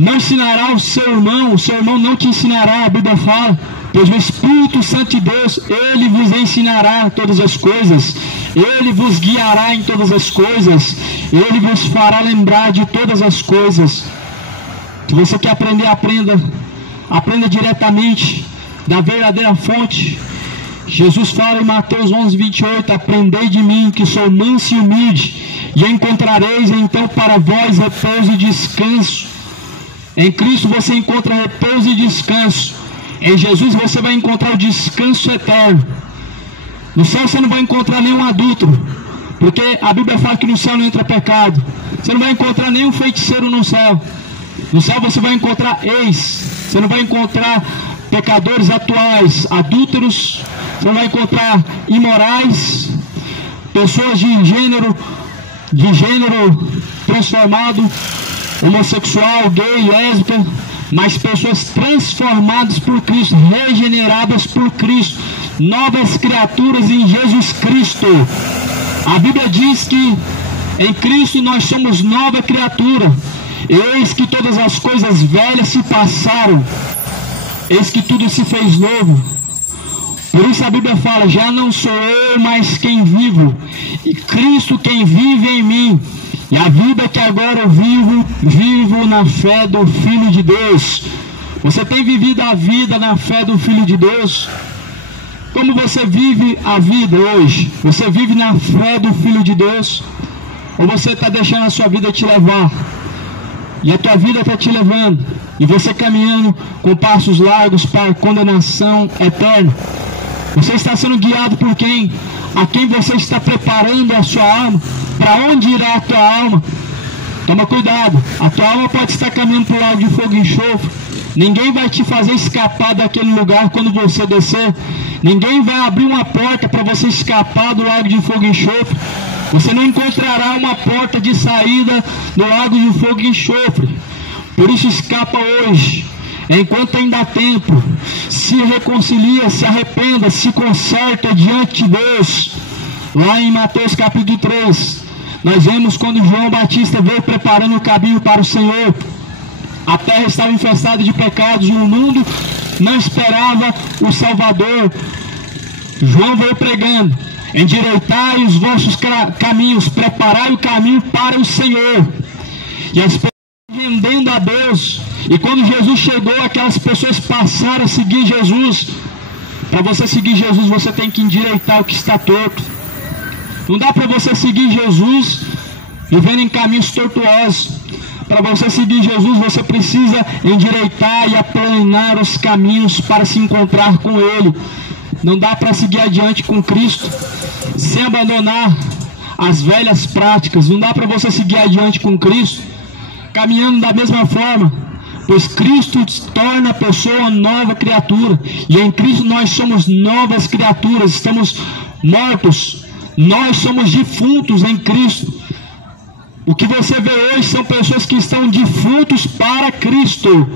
Não ensinará o seu irmão não te ensinará, a Bíblia fala, pois o Espírito Santo de Deus, Ele vos ensinará todas as coisas, Ele vos guiará em todas as coisas, Ele vos fará lembrar de todas as coisas. Se você quer aprender, aprenda diretamente da verdadeira fonte. Jesus fala em Mateus 11:28, aprendei de mim, que sou manso e humilde, e encontrareis então para vós repouso e descanso. Em Cristo você encontra repouso e descanso. Em Jesus você vai encontrar o descanso eterno. No céu você não vai encontrar nenhum adúltero, porque a Bíblia fala que no céu não entra pecado. Você não vai encontrar nenhum feiticeiro no céu. No céu você vai encontrar você não vai encontrar pecadores atuais, adúlteros, você não vai encontrar imorais, pessoas de gênero transformado, homossexual, gay, lésbica, mas pessoas transformadas por Cristo, regeneradas por Cristo, novas criaturas em Jesus Cristo. A Bíblia diz que em Cristo nós somos nova criatura. Eis que todas as coisas velhas se passaram, eis que tudo se fez novo. Por isso a Bíblia fala, já não sou eu mais quem vivo, e Cristo quem vive em mim. E a vida que agora eu vivo na fé do Filho de Deus. Você tem vivido a vida na fé do Filho de Deus? Como você vive a vida hoje? Você vive na fé do Filho de Deus? Ou você está deixando a sua vida te levar? E a tua vida está te levando, e você caminhando com passos largos para a condenação eterna. Você está sendo guiado por quem? A quem você está preparando a sua alma? Para onde irá a tua alma? Toma cuidado, a tua alma pode estar caminhando para o lago de fogo e enxofre. Ninguém vai te fazer escapar daquele lugar quando você descer. Ninguém vai abrir uma porta para você escapar do lago de fogo e enxofre. Você não encontrará uma porta de saída do lago de fogo e enxofre. Por isso escapa hoje, enquanto ainda há tempo. Se reconcilia, se arrependa, se conserta diante de Deus. Lá em Mateus capítulo 3, nós vemos quando João Batista veio preparando o caminho para o Senhor. A terra estava infestada de pecados e o mundo não esperava o Salvador. João veio pregando, endireitai os vossos caminhos, preparai o caminho para o Senhor. E as pessoas rendendo a Deus, E quando Jesus chegou, aquelas pessoas passaram a seguir Jesus. Para você seguir Jesus, você tem que endireitar o que está torto. Não dá para você seguir Jesus vivendo em caminhos tortuosos. Para você seguir Jesus, você precisa endireitar e aplanar os caminhos para se encontrar com Ele. Não dá para seguir adiante com Cristo sem abandonar as velhas práticas. Não dá para você seguir adiante com Cristo caminhando da mesma forma, pois Cristo torna a pessoa uma nova criatura. E em Cristo nós somos novas criaturas. Estamos mortos. Nós somos defuntos em Cristo. O que você vê hoje são pessoas que estão defuntos para Cristo.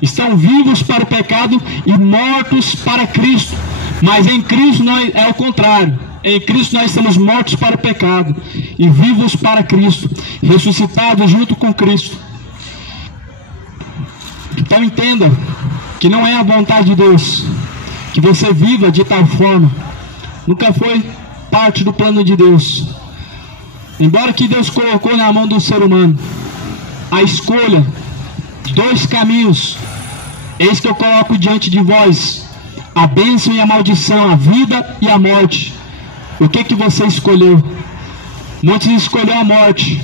Estão vivos para o pecado e mortos para Cristo. Mas em Cristo nós, é o contrário. Em Cristo nós estamos mortos para o pecado e vivos para Cristo, ressuscitados junto com Cristo. Então entenda que não é a vontade de Deus que você viva de tal forma. Nunca foi parte do plano de Deus. Embora que Deus colocou na mão do ser humano a escolha, 2 caminhos. Eis que eu coloco diante de vós a bênção e a maldição, a vida e a morte. O que você escolheu? Muitos escolheram a morte.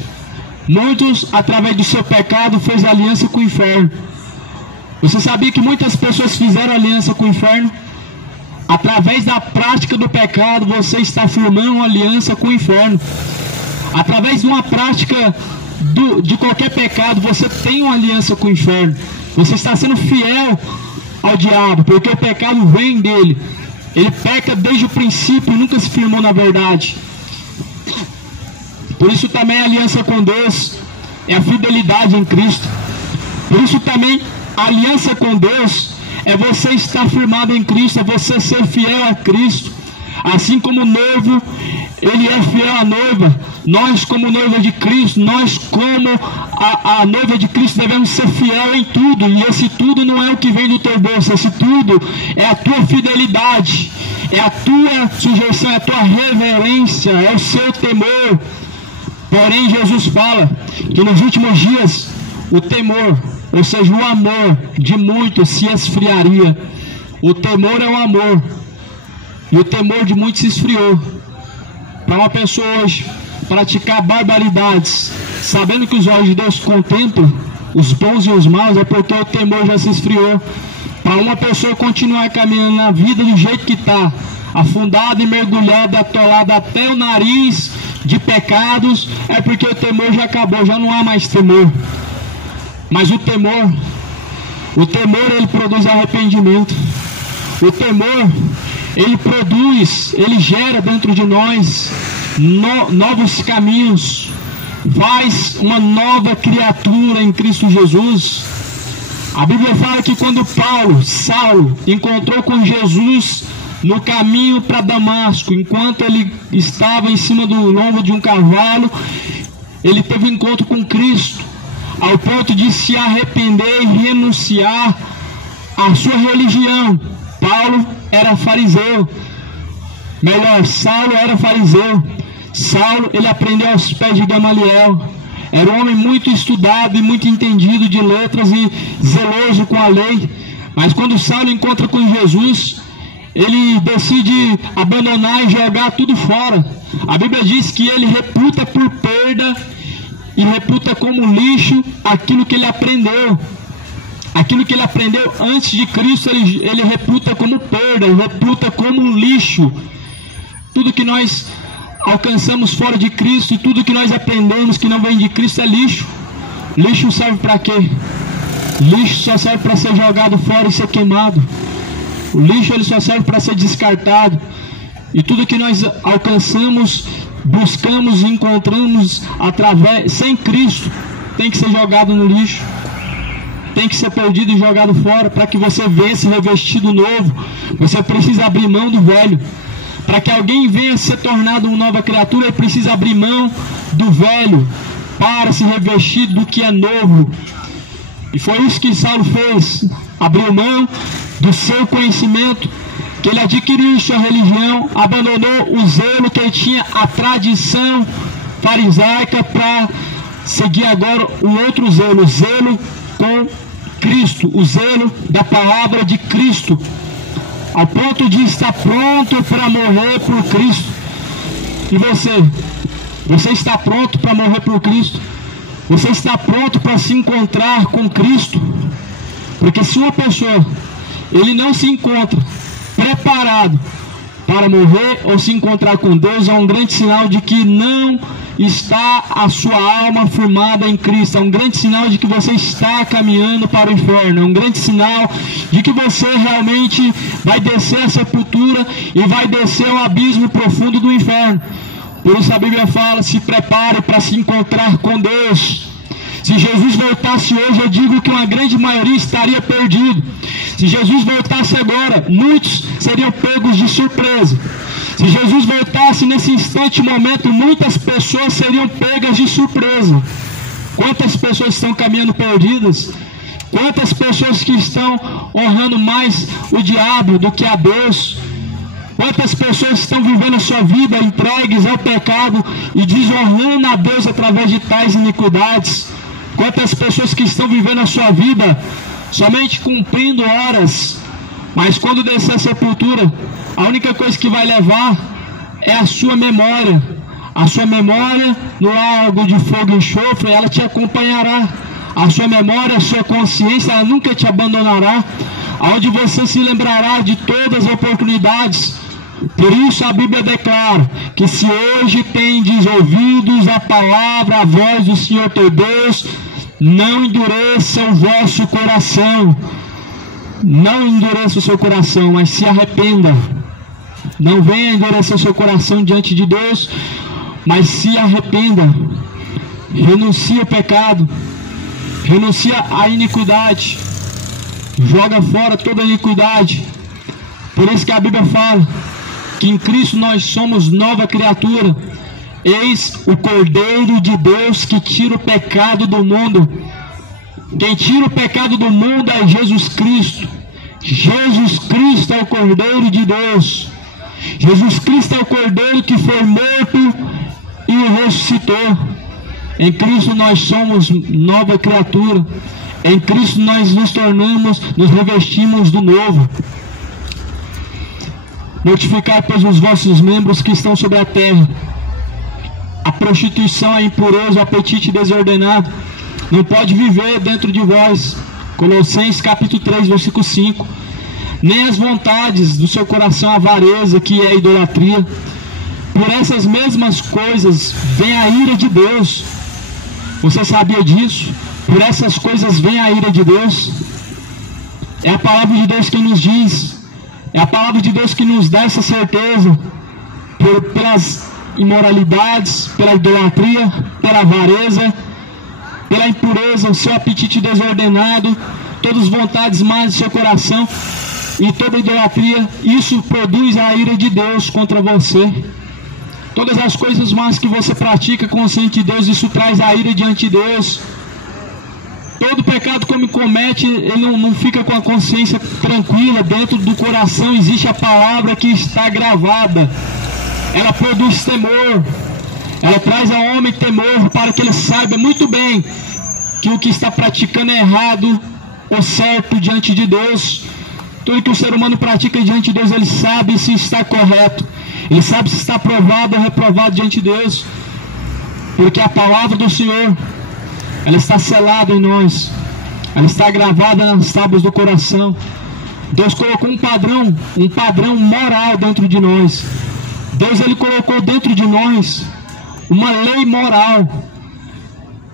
Muitos, através do seu pecado, fez aliança com o inferno. Você sabia que muitas pessoas fizeram aliança com o inferno? Através da prática do pecado, você está firmando uma aliança com o inferno. Através de uma prática de qualquer pecado, você tem uma aliança com o inferno. Você está sendo fiel ao diabo, porque o pecado vem dele. Ele peca desde o princípio e nunca se firmou na verdade. Por isso também a aliança com Deus é a fidelidade em Cristo. Por isso também a aliança com Deus é você estar firmado em Cristo, é você ser fiel a Cristo. Assim como o noivo, ele é fiel à noiva. Nós como noiva de Cristo, nós como a noiva de Cristo devemos ser fiel em tudo. E esse tudo não é o que vem do teu bolso. Esse tudo é a tua fidelidade, é a tua sujeição, é a tua reverência, é o seu temor. Porém Jesus fala que nos últimos dias o temor, ou seja, o amor de muitos se esfriaria. O temor é o amor, e o temor de muitos se esfriou. Para uma pessoa hoje praticar barbaridades, sabendo que os olhos de Deus contemplam os bons e os maus, é porque o temor já se esfriou. Para uma pessoa continuar caminhando na vida do jeito que está, afundada e mergulhada, atolada até o nariz de pecados, é porque o temor já acabou, já não há mais temor. Mas o temor ele produz arrependimento. O temor, ele gera dentro de nós novos caminhos, faz uma nova criatura em Cristo Jesus. A Bíblia fala que quando Saulo, encontrou com Jesus no caminho para Damasco, enquanto ele estava em cima do lombo de um cavalo, ele teve um encontro com Cristo, ao ponto de se arrepender e renunciar à sua religião. Saulo era fariseu. Saulo era fariseu. Saulo, ele aprendeu aos pés de Gamaliel. Era um homem muito estudado e muito entendido de letras e zeloso com a lei. Mas quando Saulo encontra com Jesus, ele decide abandonar e jogar tudo fora. A Bíblia diz que ele reputa por perda e reputa como lixo aquilo que ele aprendeu. Aquilo que ele aprendeu antes de Cristo, ele reputa como perda, ele reputa como lixo. Tudo que nós alcançamos fora de Cristo e tudo que nós aprendemos que não vem de Cristo é lixo. Lixo serve para quê? Lixo só serve para ser jogado fora e ser queimado. O lixo ele só serve para ser descartado. E tudo que nós alcançamos, buscamos e encontramos sem Cristo, tem que ser jogado no lixo. Tem que ser perdido e jogado fora. Para que você venha se revestir do novo, você precisa abrir mão do velho. Para que alguém venha ser tornado uma nova criatura, ele precisa abrir mão do velho para se revestir do que é novo. E foi isso que Saulo fez. Abriu mão do seu conhecimento, que ele adquiriu sua religião, abandonou o zelo que ele tinha, a tradição farisaica, para seguir agora o outro zelo, o zelo com Cristo, o zelo da palavra de Cristo, ao ponto de estar pronto para morrer por Cristo. E você está pronto para morrer por Cristo? Você está pronto para se encontrar com Cristo? Porque se uma pessoa, ele não se encontra preparado para morrer ou se encontrar com Deus, é um grande sinal de que não está a sua alma firmada em Cristo. É um grande sinal de que você está caminhando para o inferno. É um grande sinal de que você realmente vai descer a sepultura e vai descer ao abismo profundo do inferno. Por isso a Bíblia fala: se prepare para se encontrar com Deus. Se Jesus voltasse hoje, eu digo que uma grande maioria estaria perdido. Se Jesus voltasse agora, muitos seriam pegos de surpresa. Se Jesus voltasse nesse instante, momento, muitas pessoas seriam pegas de surpresa. Quantas pessoas estão caminhando perdidas? Quantas pessoas que estão honrando mais o diabo do que a Deus? Quantas pessoas estão vivendo a sua vida entregues ao pecado e desonrando a Deus através de tais iniquidades? Quantas pessoas que estão vivendo a sua vida somente cumprindo horas, mas quando descer a sepultura, a única coisa que vai levar é a sua memória. A sua memória no lago de fogo e enxofre, ela te acompanhará. A sua memória, a sua consciência, ela nunca te abandonará. Onde você se lembrará de todas as oportunidades. Por isso a Bíblia declara que se hoje tendes ouvidos a palavra, a voz do Senhor teu Deus, não endureça o vosso coração. Não endureça o seu coração, mas se arrependa. Não venha endurecer o seu coração diante de Deus, mas se arrependa. Renuncie ao pecado, renuncia à iniquidade, joga fora toda a iniquidade. Por isso que a Bíblia fala que em Cristo nós somos nova criatura. Eis o Cordeiro de Deus que tira o pecado do mundo. Quem tira o pecado do mundo é Jesus Cristo. Jesus Cristo é o Cordeiro de Deus. Jesus Cristo é o Cordeiro que foi morto e ressuscitou. Em Cristo nós somos nova criatura. Em Cristo nós nos revestimos do novo. Mortificai, pois, os vossos membros que estão sobre a terra. A prostituição, a impureza, o apetite desordenado não pode viver dentro de vós. Colossenses capítulo 3, versículo 5. Nem as vontades do seu coração, a avareza, que é a idolatria. Por essas mesmas coisas vem a ira de Deus. Você sabia disso? Por essas coisas vem a ira de Deus. É a palavra de Deus que nos diz. É a palavra de Deus que nos dá essa certeza. Pelas imoralidades, pela idolatria, pela avareza, pela impureza, o seu apetite desordenado, todas as vontades más do seu coração e toda idolatria, isso produz a ira de Deus contra você. Todas as coisas más que você pratica consciente de Deus, isso traz a ira diante de Deus. Todo pecado que o homem comete, ele não fica com a consciência tranquila. Dentro do coração existe a palavra que está gravada. Ela produz temor. Ela traz ao homem temor para que ele saiba muito bem que o que está praticando é errado ou certo diante de Deus. Tudo que o ser humano pratica diante de Deus, ele sabe se está correto. Ele sabe se está aprovado ou reprovado diante de Deus. Porque a palavra do Senhor, ela está selada em nós. Ela está gravada nas tábuas do coração. Deus colocou um padrão moral dentro de nós. Deus, ele colocou dentro de nós uma lei moral.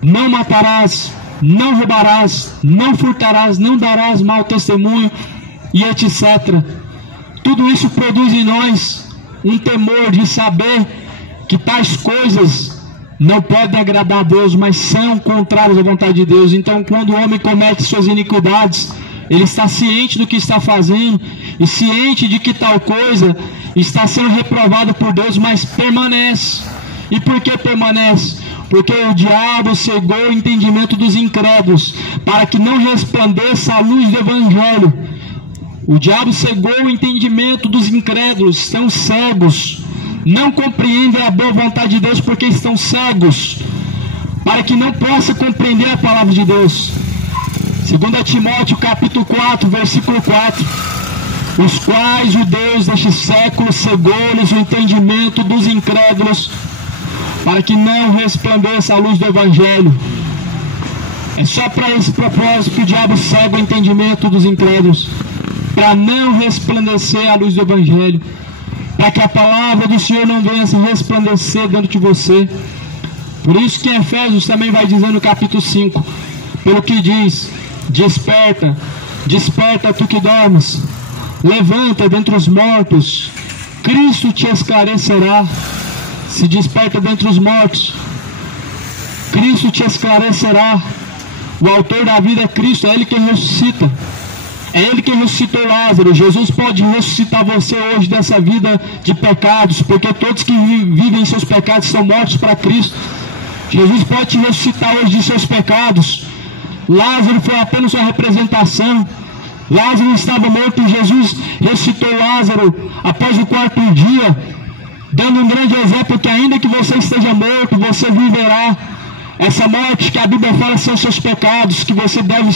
Não matarás, não roubarás, não furtarás, não darás mau testemunho e etc. Tudo isso produz em nós um temor de saber que tais coisas não podem agradar a Deus, mas são contrárias à vontade de Deus. Então, quando o homem comete suas iniquidades, ele está ciente do que está fazendo e ciente de que tal coisa está sendo reprovada por Deus, mas permanece. E por que permanece? Porque o diabo cegou o entendimento dos incrédulos para que não resplandeça a luz do Evangelho. O diabo cegou o entendimento dos incrédulos, estão cegos, não compreendem a boa vontade de Deus porque estão cegos, para que não possa compreender a palavra de Deus. 2 Timóteo capítulo 4, versículo 4. Os quais o Deus deste século cegou-lhes o entendimento dos incrédulos, para que não resplandeça a luz do Evangelho. É só para esse propósito que o diabo cega o entendimento dos incrédulos, para não resplandecer a luz do Evangelho, para que a palavra do Senhor não venha se resplandecer dentro de você. Por isso que em Efésios também vai dizer no capítulo 5, pelo que diz: desperta, desperta tu que dormes, levanta dentre os mortos, Cristo te esclarecerá. Se desperta dentre os mortos, Cristo te esclarecerá. O autor da vida é Cristo, é Ele quem ressuscita. É Ele quem ressuscitou Lázaro. Jesus pode ressuscitar você hoje dessa vida de pecados, porque todos que vivem em seus pecados são mortos para Cristo. Jesus pode te ressuscitar hoje de seus pecados. Lázaro foi apenas uma representação. Lázaro estava morto e Jesus ressuscitou Lázaro após o 4º dia, dando um grande exemplo que ainda que você esteja morto, você viverá. Essa morte que a Bíblia fala são seus pecados, que vocês devem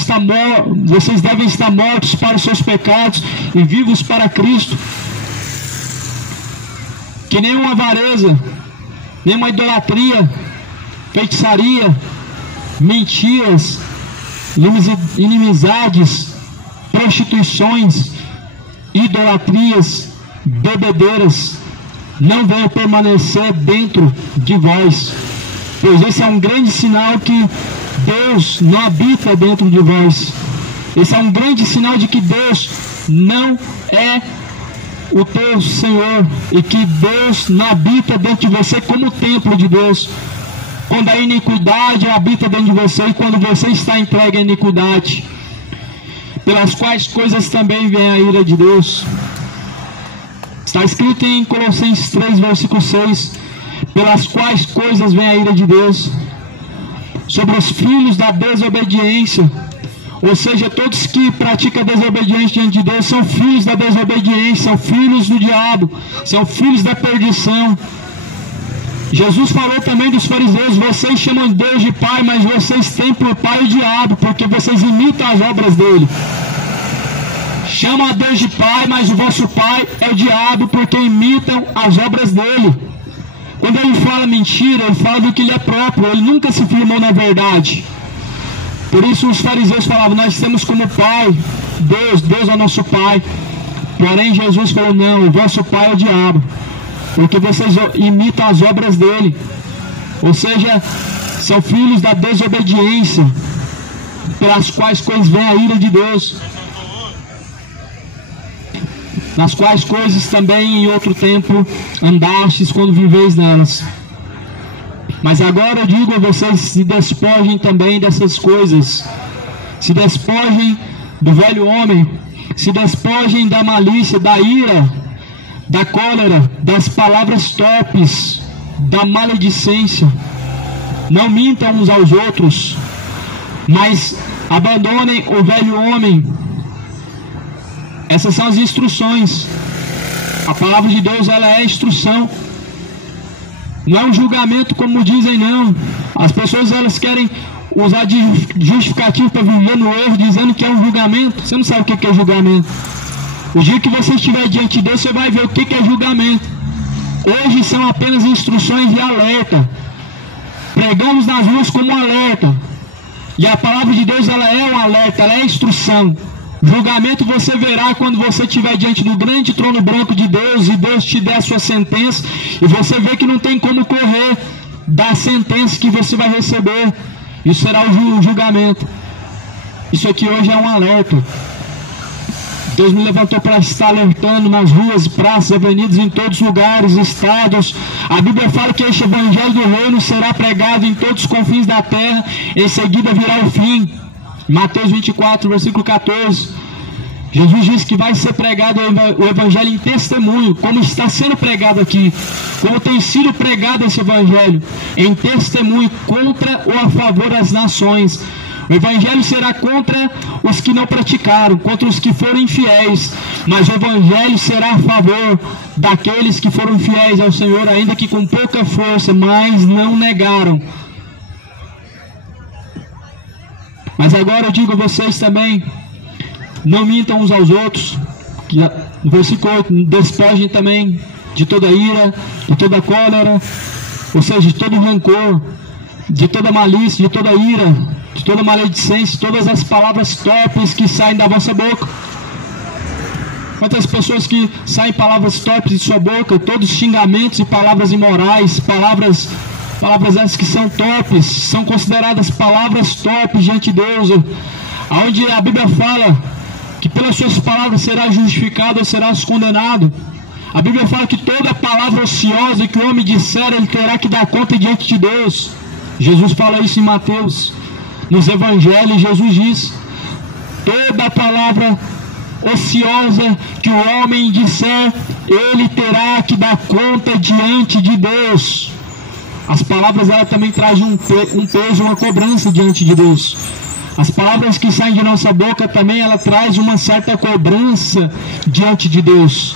estar mortos para os seus pecados e vivos para Cristo. Que nenhuma avareza, nenhuma idolatria, feitiçaria, mentiras, inimizades, prostituições, idolatrias, bebedeiras não venham permanecer dentro de vós, pois esse é um grande sinal que Deus não habita dentro de vós. Esse é um grande sinal de que Deus não é o teu Senhor e que Deus não habita dentro de você como o templo de Deus. Quando a iniquidade habita dentro de você e quando você está entregue à iniquidade, pelas quais coisas também vem a ira de Deus. Está escrito em Colossenses 3, versículo 6, pelas quais coisas vem a ira de Deus sobre os filhos da desobediência. Ou seja, todos que praticam desobediência diante de Deus são filhos da desobediência, são filhos do diabo, são filhos da perdição. Jesus falou também dos fariseus: vocês chamam Deus de Pai, mas vocês têm por pai o diabo, porque vocês imitam as obras dele. Chamam a Deus de Pai, mas o vosso pai é o diabo, porque imitam as obras dele. Quando ele fala mentira, ele fala do que lhe é próprio, ele nunca se firmou na verdade. Por isso os fariseus falavam: nós temos como pai Deus, Deus é o nosso pai. Porém Jesus falou: não, o vosso pai é o diabo, porque vocês imitam as obras dele. Ou seja, são filhos da desobediência, pelas quais coisas vem a ira de Deus, nas quais coisas também em outro tempo andastes quando viveis nelas. Mas agora eu digo a vocês: se despojem também dessas coisas, se despojem do velho homem, se despojem da malícia, da ira, da cólera, das palavras torpes, da maledicência. Não mintam uns aos outros, mas abandonem o velho homem. Essas são as instruções. A palavra de Deus, ela é instrução. Não é um julgamento como dizem, não. As pessoas, elas querem usar de justificativo para viver no erro, dizendo que é um julgamento. Você não sabe o que é julgamento. O dia que você estiver diante de Deus, você vai ver o que é julgamento. Hoje são apenas instruções de alerta. Pregamos nas ruas como um alerta. E a palavra de Deus, ela é um alerta, ela é instrução. Julgamento você verá quando você estiver diante do grande trono branco de Deus e Deus te der a sua sentença e você vê que não tem como correr da sentença que você vai receber. Isso será o julgamento. Isso aqui hoje é um alerta. Deus me levantou para estar alertando nas ruas, praças, avenidas, em todos os lugares, estados. A Bíblia fala que este evangelho do reino será pregado em todos os confins da terra, em seguida virá o fim. Mateus 24, versículo 14. Jesus disse que vai ser pregado o evangelho em testemunho, como está sendo pregado aqui, como tem sido pregado esse evangelho, em testemunho, contra ou a favor das nações. O evangelho será contra os que não praticaram, contra os que foram infiéis, mas o evangelho será a favor daqueles que foram fiéis ao Senhor, ainda que com pouca força, mas não negaram. Mas agora eu digo a vocês também, não mintam uns aos outros. No versículo 8, despojem também de toda ira, de toda cólera, ou seja, de todo rancor, de toda malícia, de toda ira, de toda maledicência, todas as palavras torpes que saem da vossa boca. Quantas pessoas que saem palavras torpes de sua boca, todos xingamentos e palavras imorais, palavras essas que são torpes, são consideradas palavras torpes diante de Deus, onde a Bíblia fala que pelas suas palavras será justificado ou serás condenado. A Bíblia fala que toda palavra ociosa que o homem disser, ele terá que dar conta diante de Deus. Jesus fala isso em Mateus. Nos evangelhos, Jesus diz: toda palavra ociosa que o homem disser, ele terá que dar conta diante de Deus. As palavras, ela também trazem um peso, uma cobrança diante de Deus. As palavras que saem de nossa boca também, ela traz uma certa cobrança diante de Deus.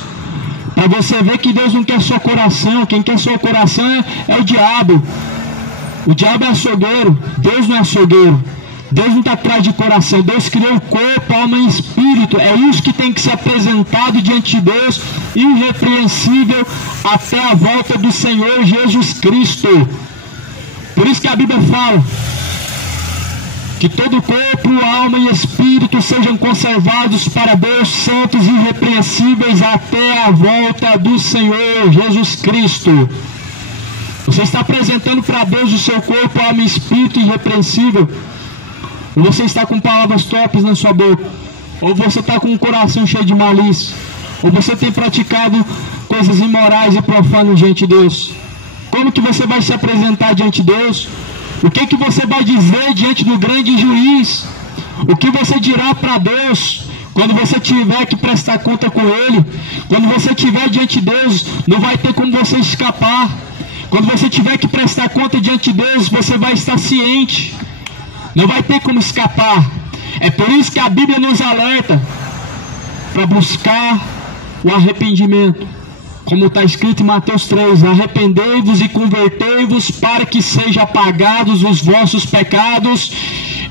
Para você ver que Deus não quer só coração, quem quer só o coração é o diabo. O diabo é açougueiro, Deus não é açougueiro. Deus não está atrás de coração, Deus criou o corpo, alma e espírito. É isso que tem que ser apresentado diante de Deus, irrepreensível até a volta do Senhor Jesus Cristo. Por isso que a Bíblia fala que todo corpo, alma e espírito sejam conservados para Deus, santos e irrepreensíveis até a volta do Senhor Jesus Cristo. Você está apresentando para Deus o seu corpo, alma e espírito irrepreensível? Ou você está com palavras torpes na sua boca? Ou você está com um coração cheio de malícia? Ou você tem praticado coisas imorais e profanas diante de Deus? Como que você vai se apresentar diante de Deus? O que você vai dizer diante do grande juiz? O que você dirá para Deus quando você tiver que prestar conta com Ele? Quando você estiver diante de Deus, não vai ter como você escapar. Quando você tiver que prestar conta diante de Deus, você vai estar ciente. Não vai ter como escapar. É por isso que a Bíblia nos alerta para buscar o arrependimento. Como está escrito em Mateus 3, arrependei-vos e convertei-vos para que sejam apagados os vossos pecados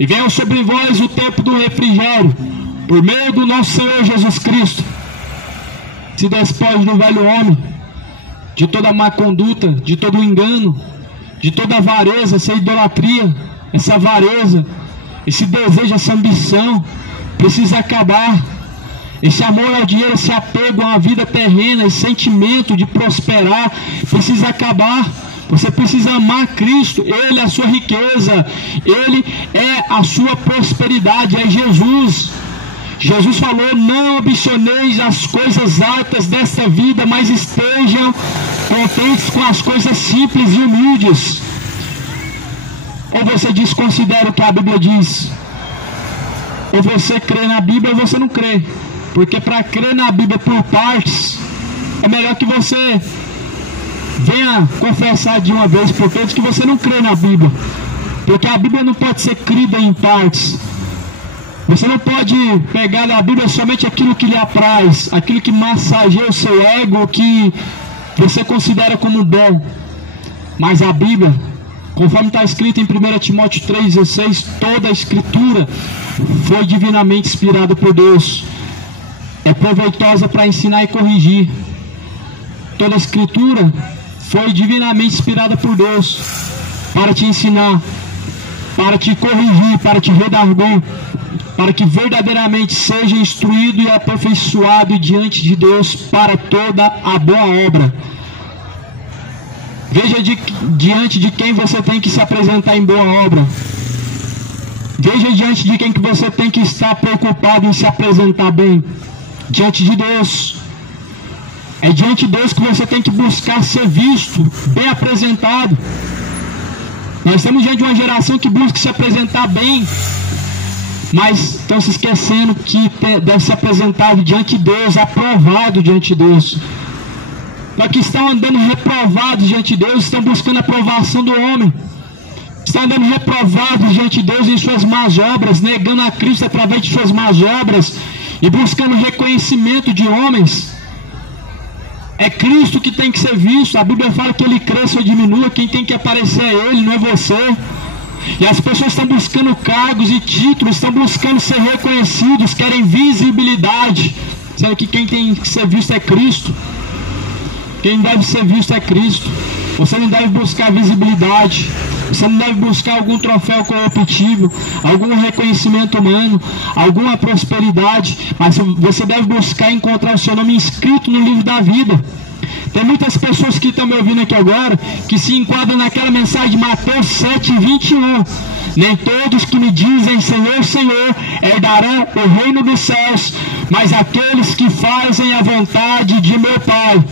e venham sobre vós o tempo do refrigério, por meio do nosso Senhor Jesus Cristo. Se despoje do velho homem, de toda má conduta, de todo engano, de toda avareza, essa idolatria, essa avareza, esse desejo, essa ambição, precisa acabar. Esse amor ao dinheiro, esse apego a uma vida terrena, esse sentimento de prosperar, precisa acabar. Você precisa amar Cristo, Ele é a sua riqueza, Ele é a sua prosperidade, é Jesus. Jesus falou: não ambicioneis as coisas altas desta vida, mas estejam contentes com as coisas simples e humildes. Ou você desconsidera o que a Bíblia diz? Ou você crê na Bíblia ou você não crê. Porque para crer na Bíblia por partes, é melhor que você venha confessar de uma vez por todas que você não crê na Bíblia. Porque a Bíblia não pode ser crida em partes. Você não pode pegar na Bíblia somente aquilo que lhe apraz, aquilo que massageia o seu ego, que você considera como bom. Mas a Bíblia, conforme está escrito em 1 Timóteo 3,16, toda a Escritura foi divinamente inspirada por Deus. É proveitosa para ensinar e corrigir. Toda a Escritura foi divinamente inspirada por Deus para te ensinar, para te corrigir, para te redarguir, para que verdadeiramente seja instruído e aperfeiçoado diante de Deus para toda a boa obra. Veja diante de quem você tem que se apresentar em boa obra. Veja diante de quem que você tem que estar preocupado em se apresentar bem. Diante de Deus. É diante de Deus que você tem que buscar ser visto, bem apresentado. Nós estamos diante de uma geração que busca se apresentar bem, mas estão se esquecendo que deve se apresentar diante de Deus, aprovado diante de Deus. Mas que estão andando reprovados diante de Deus, estão buscando a aprovação do homem. Estão andando reprovados diante de Deus em suas más obras, negando a Cristo através de suas más obras e buscando reconhecimento de homens. É Cristo que tem que ser visto. A Bíblia fala que Ele cresça ou diminua, quem tem que aparecer é Ele, não é você. E as pessoas estão buscando cargos e títulos, estão buscando ser reconhecidos, querem visibilidade. Sabe que quem tem que ser visto é Cristo? Quem deve ser visto é Cristo. Você não deve buscar visibilidade. Você não deve buscar algum troféu corruptível, algum reconhecimento humano, alguma prosperidade, mas você deve buscar encontrar o seu nome inscrito no livro da vida. Tem muitas pessoas que estão me ouvindo aqui agora, que se enquadram naquela mensagem de Mateus 7:21. Nem todos que me dizem Senhor, Senhor, herdarão o reino dos céus, mas aqueles que fazem a vontade de meu Pai.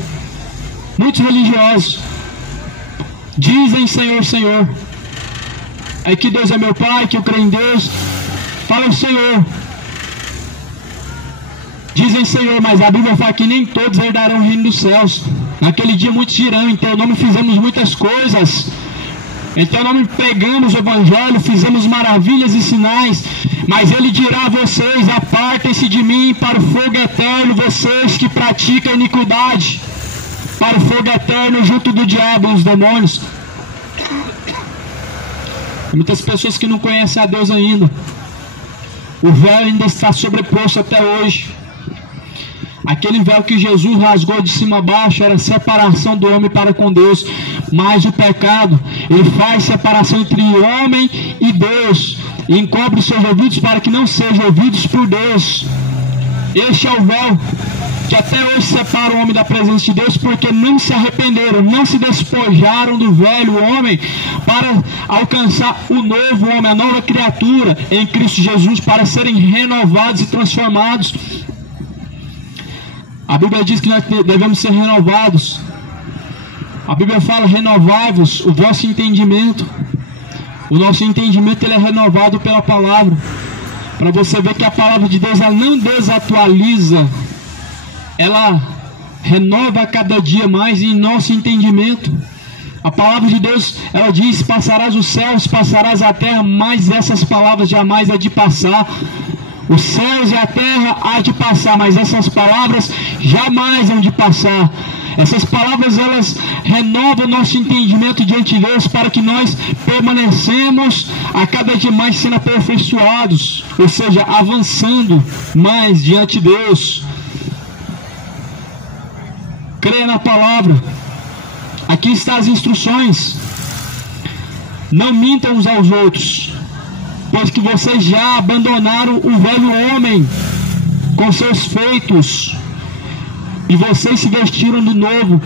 Muitos religiosos dizem Senhor, Senhor, é que Deus é meu Pai, que eu creio em Deus, fala o Senhor, dizem Senhor, mas a Bíblia fala que nem todos herdarão o reino dos céus. Naquele dia muitos dirão, em teu nome fizemos muitas coisas, em teu nome pregamos o Evangelho, fizemos maravilhas e sinais, mas ele dirá a vocês, apartem-se de mim para o fogo eterno, vocês que praticam iniquidade, para o fogo eterno junto do diabo e os demônios. Muitas pessoas que não conhecem a Deus ainda, o véu ainda está sobreposto até hoje. Aquele véu que Jesus rasgou de cima a baixo era a separação do homem para com Deus, mas o pecado, ele faz separação entre o homem e Deus, e encobre os seus ouvidos para que não sejam ouvidos por Deus. Este é o véu que até hoje separa o homem da presença de Deus, porque não se arrependeram, não se despojaram do velho homem para alcançar o novo homem, a nova criatura em Cristo Jesus, para serem renovados e transformados. A Bíblia diz que nós devemos ser renovados. A Bíblia fala, renovai-vos o vosso entendimento. O nosso entendimento ele é renovado pela palavra, para você ver que a palavra de Deus ela não desatualiza, ela renova a cada dia mais em nosso entendimento. A palavra de Deus, ela diz, passarás os céus, passarás a terra, mas essas palavras jamais há de passar. Os céus e a terra há de passar, mas essas palavras jamais hão de passar. Essas palavras, elas renovam o nosso entendimento diante de Deus, para que nós permanecemos a cada dia mais sendo aperfeiçoados, ou seja, avançando mais diante de Deus. Creia na palavra. Aqui estão as instruções. Não mintam uns aos outros, pois que vocês já abandonaram o velho homem com seus feitos, e vocês se vestiram do novo,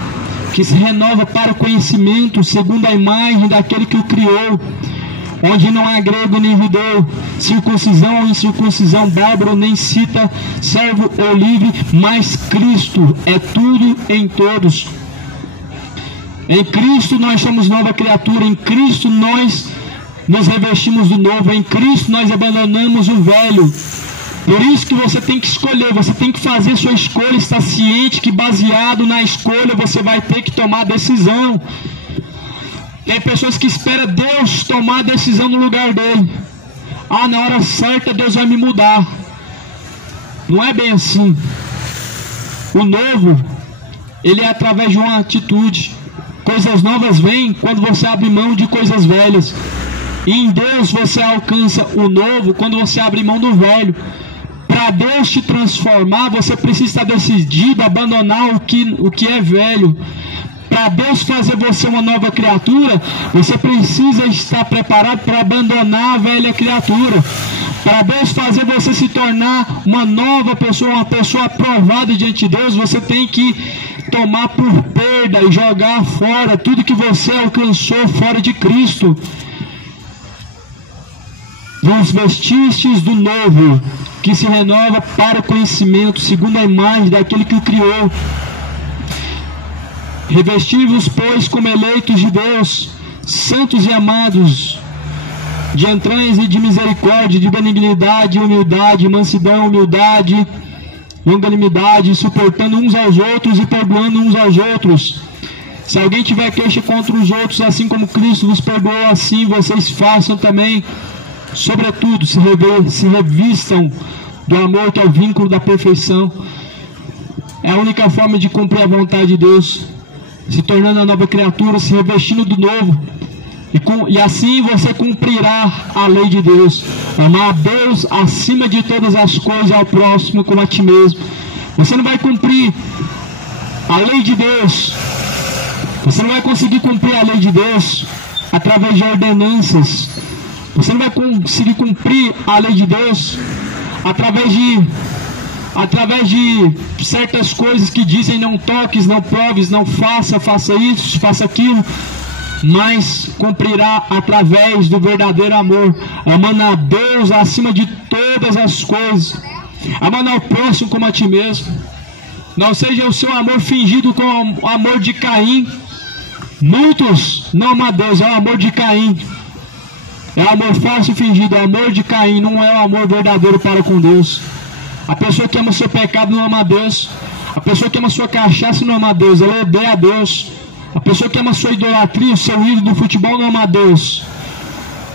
que se renova para o conhecimento, segundo a imagem daquele que o criou, onde não há grego nem judeu, circuncisão ou incircuncisão, bárbaro nem cita, servo ou livre, mas Cristo é tudo em todos. Em Cristo nós somos nova criatura, em Cristo nós nos revestimos do novo, em Cristo nós abandonamos o velho. Por isso que você tem que escolher, você tem que fazer sua escolha, estar ciente que baseado na escolha você vai ter que tomar decisão. Tem pessoas que esperam Deus tomar a decisão no lugar dele. Ah, na hora certa Deus vai me mudar. Não é bem assim. O novo, ele é através de uma atitude. Coisas novas vêm quando você abre mão de coisas velhas. E em Deus você alcança o novo quando você abre mão do velho. Para Deus te transformar, você precisa estar decidido a abandonar o que é velho. Para Deus fazer você uma nova criatura, você precisa estar preparado para abandonar a velha criatura. Para Deus fazer você se tornar uma nova pessoa, uma pessoa aprovada diante de Deus, você tem que tomar por perda e jogar fora tudo que você alcançou fora de Cristo. Vos vestistes do novo, que se renova para o conhecimento, segundo a imagem daquele que o criou. Revesti-vos, pois, como eleitos de Deus, santos e amados, de entranhas e de misericórdia, de benignidade, humildade, mansidão, humildade, longanimidade, suportando uns aos outros e perdoando uns aos outros. Se alguém tiver queixa contra os outros, assim como Cristo vos perdoou, assim vocês façam também. Sobretudo, se revistam do amor, que é o vínculo da perfeição. É a única forma de cumprir a vontade de Deus, se tornando a nova criatura, se revestindo do novo. E assim você cumprirá a lei de Deus. Amar a Deus acima de todas as coisas e ao próximo como a ti mesmo. Você não vai cumprir a lei de Deus. Você não vai conseguir cumprir a lei de Deus através de ordenanças. Você não vai conseguir cumprir a lei de Deus através de certas coisas que dizem não toques, não proves, não faça isso, faça aquilo. Mas cumprirá através do verdadeiro amor, amando a Deus acima de todas as coisas, amando ao próximo como a ti mesmo. Não seja o seu amor fingido com o amor de Caim. Muitos não amam a Deus, é o amor de Caim. É o amor falso e fingido, é o amor de Caim, não é o amor verdadeiro para com Deus. A pessoa que ama o seu pecado não ama a Deus. A pessoa que ama a sua cachaça não ama a Deus, ela odeia a Deus. A pessoa que ama a sua idolatria, o seu ídolo do futebol não ama a Deus.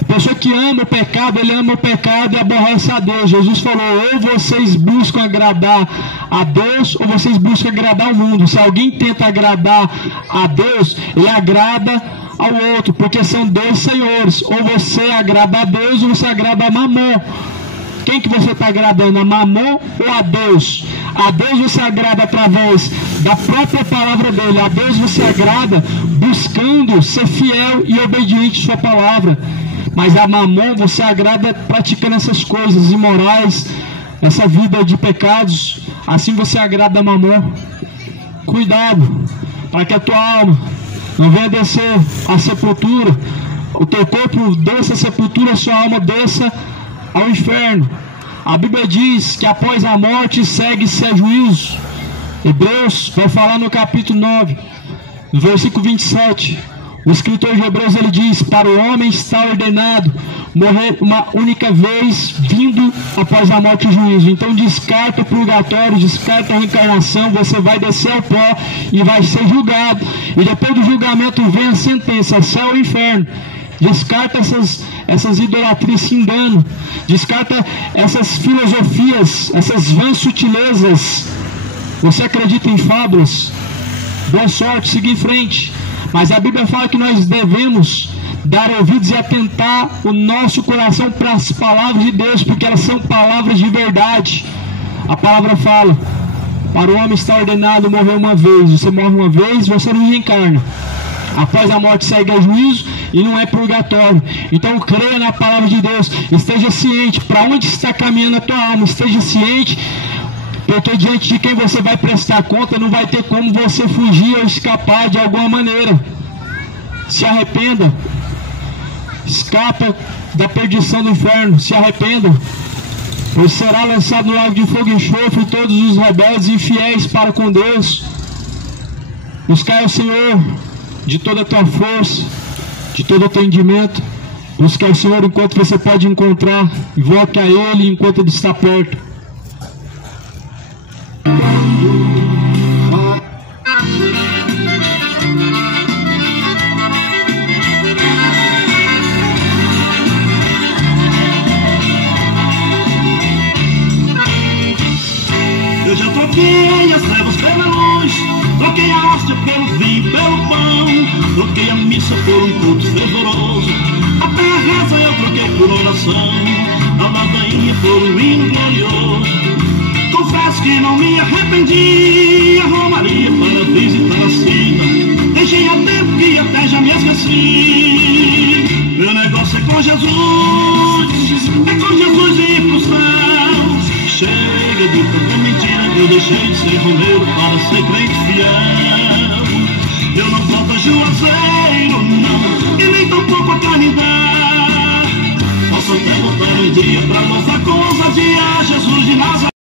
A pessoa que ama o pecado, ele ama o pecado e aborrece a Deus. Jesus falou, ou vocês buscam agradar a Deus, ou vocês buscam agradar ao mundo. Se alguém tenta agradar a Deus, ele agrada ao outro, porque são dois senhores. Ou você agrada a Deus, ou você agrada a Mamon. Quem que você está agradando, a Mamon ou a Deus? A Deus você agrada através da própria palavra dele. A Deus você agrada buscando ser fiel e obediente à sua palavra. Mas a Mamon você agrada praticando essas coisas imorais, essa vida de pecados. Assim você agrada a Mamon. Cuidado, para que a tua alma não venha descer à sepultura. O teu corpo desça à sepultura, a sua alma desça ao inferno. A Bíblia diz que após a morte segue-se a juízo. Hebreus vai falar no capítulo 9, no versículo 27. O escritor de Hebreus ele diz: para o homem está ordenado morrer uma única vez, vindo após a morte o juízo. Então descarta o purgatório, descarta a reencarnação, você vai descer ao pó e vai ser julgado. E depois do julgamento vem a sentença, céu e inferno. Descarta essas idolatrias, se engano. Descarta essas filosofias, essas vãs sutilezas. Você acredita em fábulas? Boa sorte, siga em frente. Mas a Bíblia fala que nós devemos dar ouvidos e atentar o nosso coração para as palavras de Deus, porque elas são palavras de verdade. A palavra fala: para o homem está ordenado morrer uma vez. Você morre uma vez, você não reencarna. Após a morte segue ao juízo e não é purgatório. Então creia na palavra de Deus. Esteja ciente para onde está caminhando a tua alma. Esteja ciente, porque diante de quem você vai prestar conta, não vai ter como você fugir ou escapar de alguma maneira. Se arrependa. Escapa da perdição do inferno. Se arrependa, pois será lançado no lago de fogo e enxofre todos os rebeldes e infiéis para com Deus. Buscai ao Senhor de toda a tua força, de todo o teu entendimento. Busque ao Senhor enquanto você pode encontrar. Invoque a Ele enquanto Ele está perto. Eu já troquei as trevas pela luz, troquei a hóstia pelo vinho, pelo pão, troquei a missa por um culto fervoroso, até a reza eu troquei por oração, a ladainha por um hino glorioso. Confesso que não me arrependi, a romaria para visitar a sina, deixei a tempo que até já me esqueci. Meu negócio é com Jesus e ir pro céu. Chega de tanta mentira que eu deixei de ser romeiro para ser crente fiel. Eu não falto a juazeiro, não, e nem tampouco a caridade. Posso até voltar um dia pra louvar com ousadia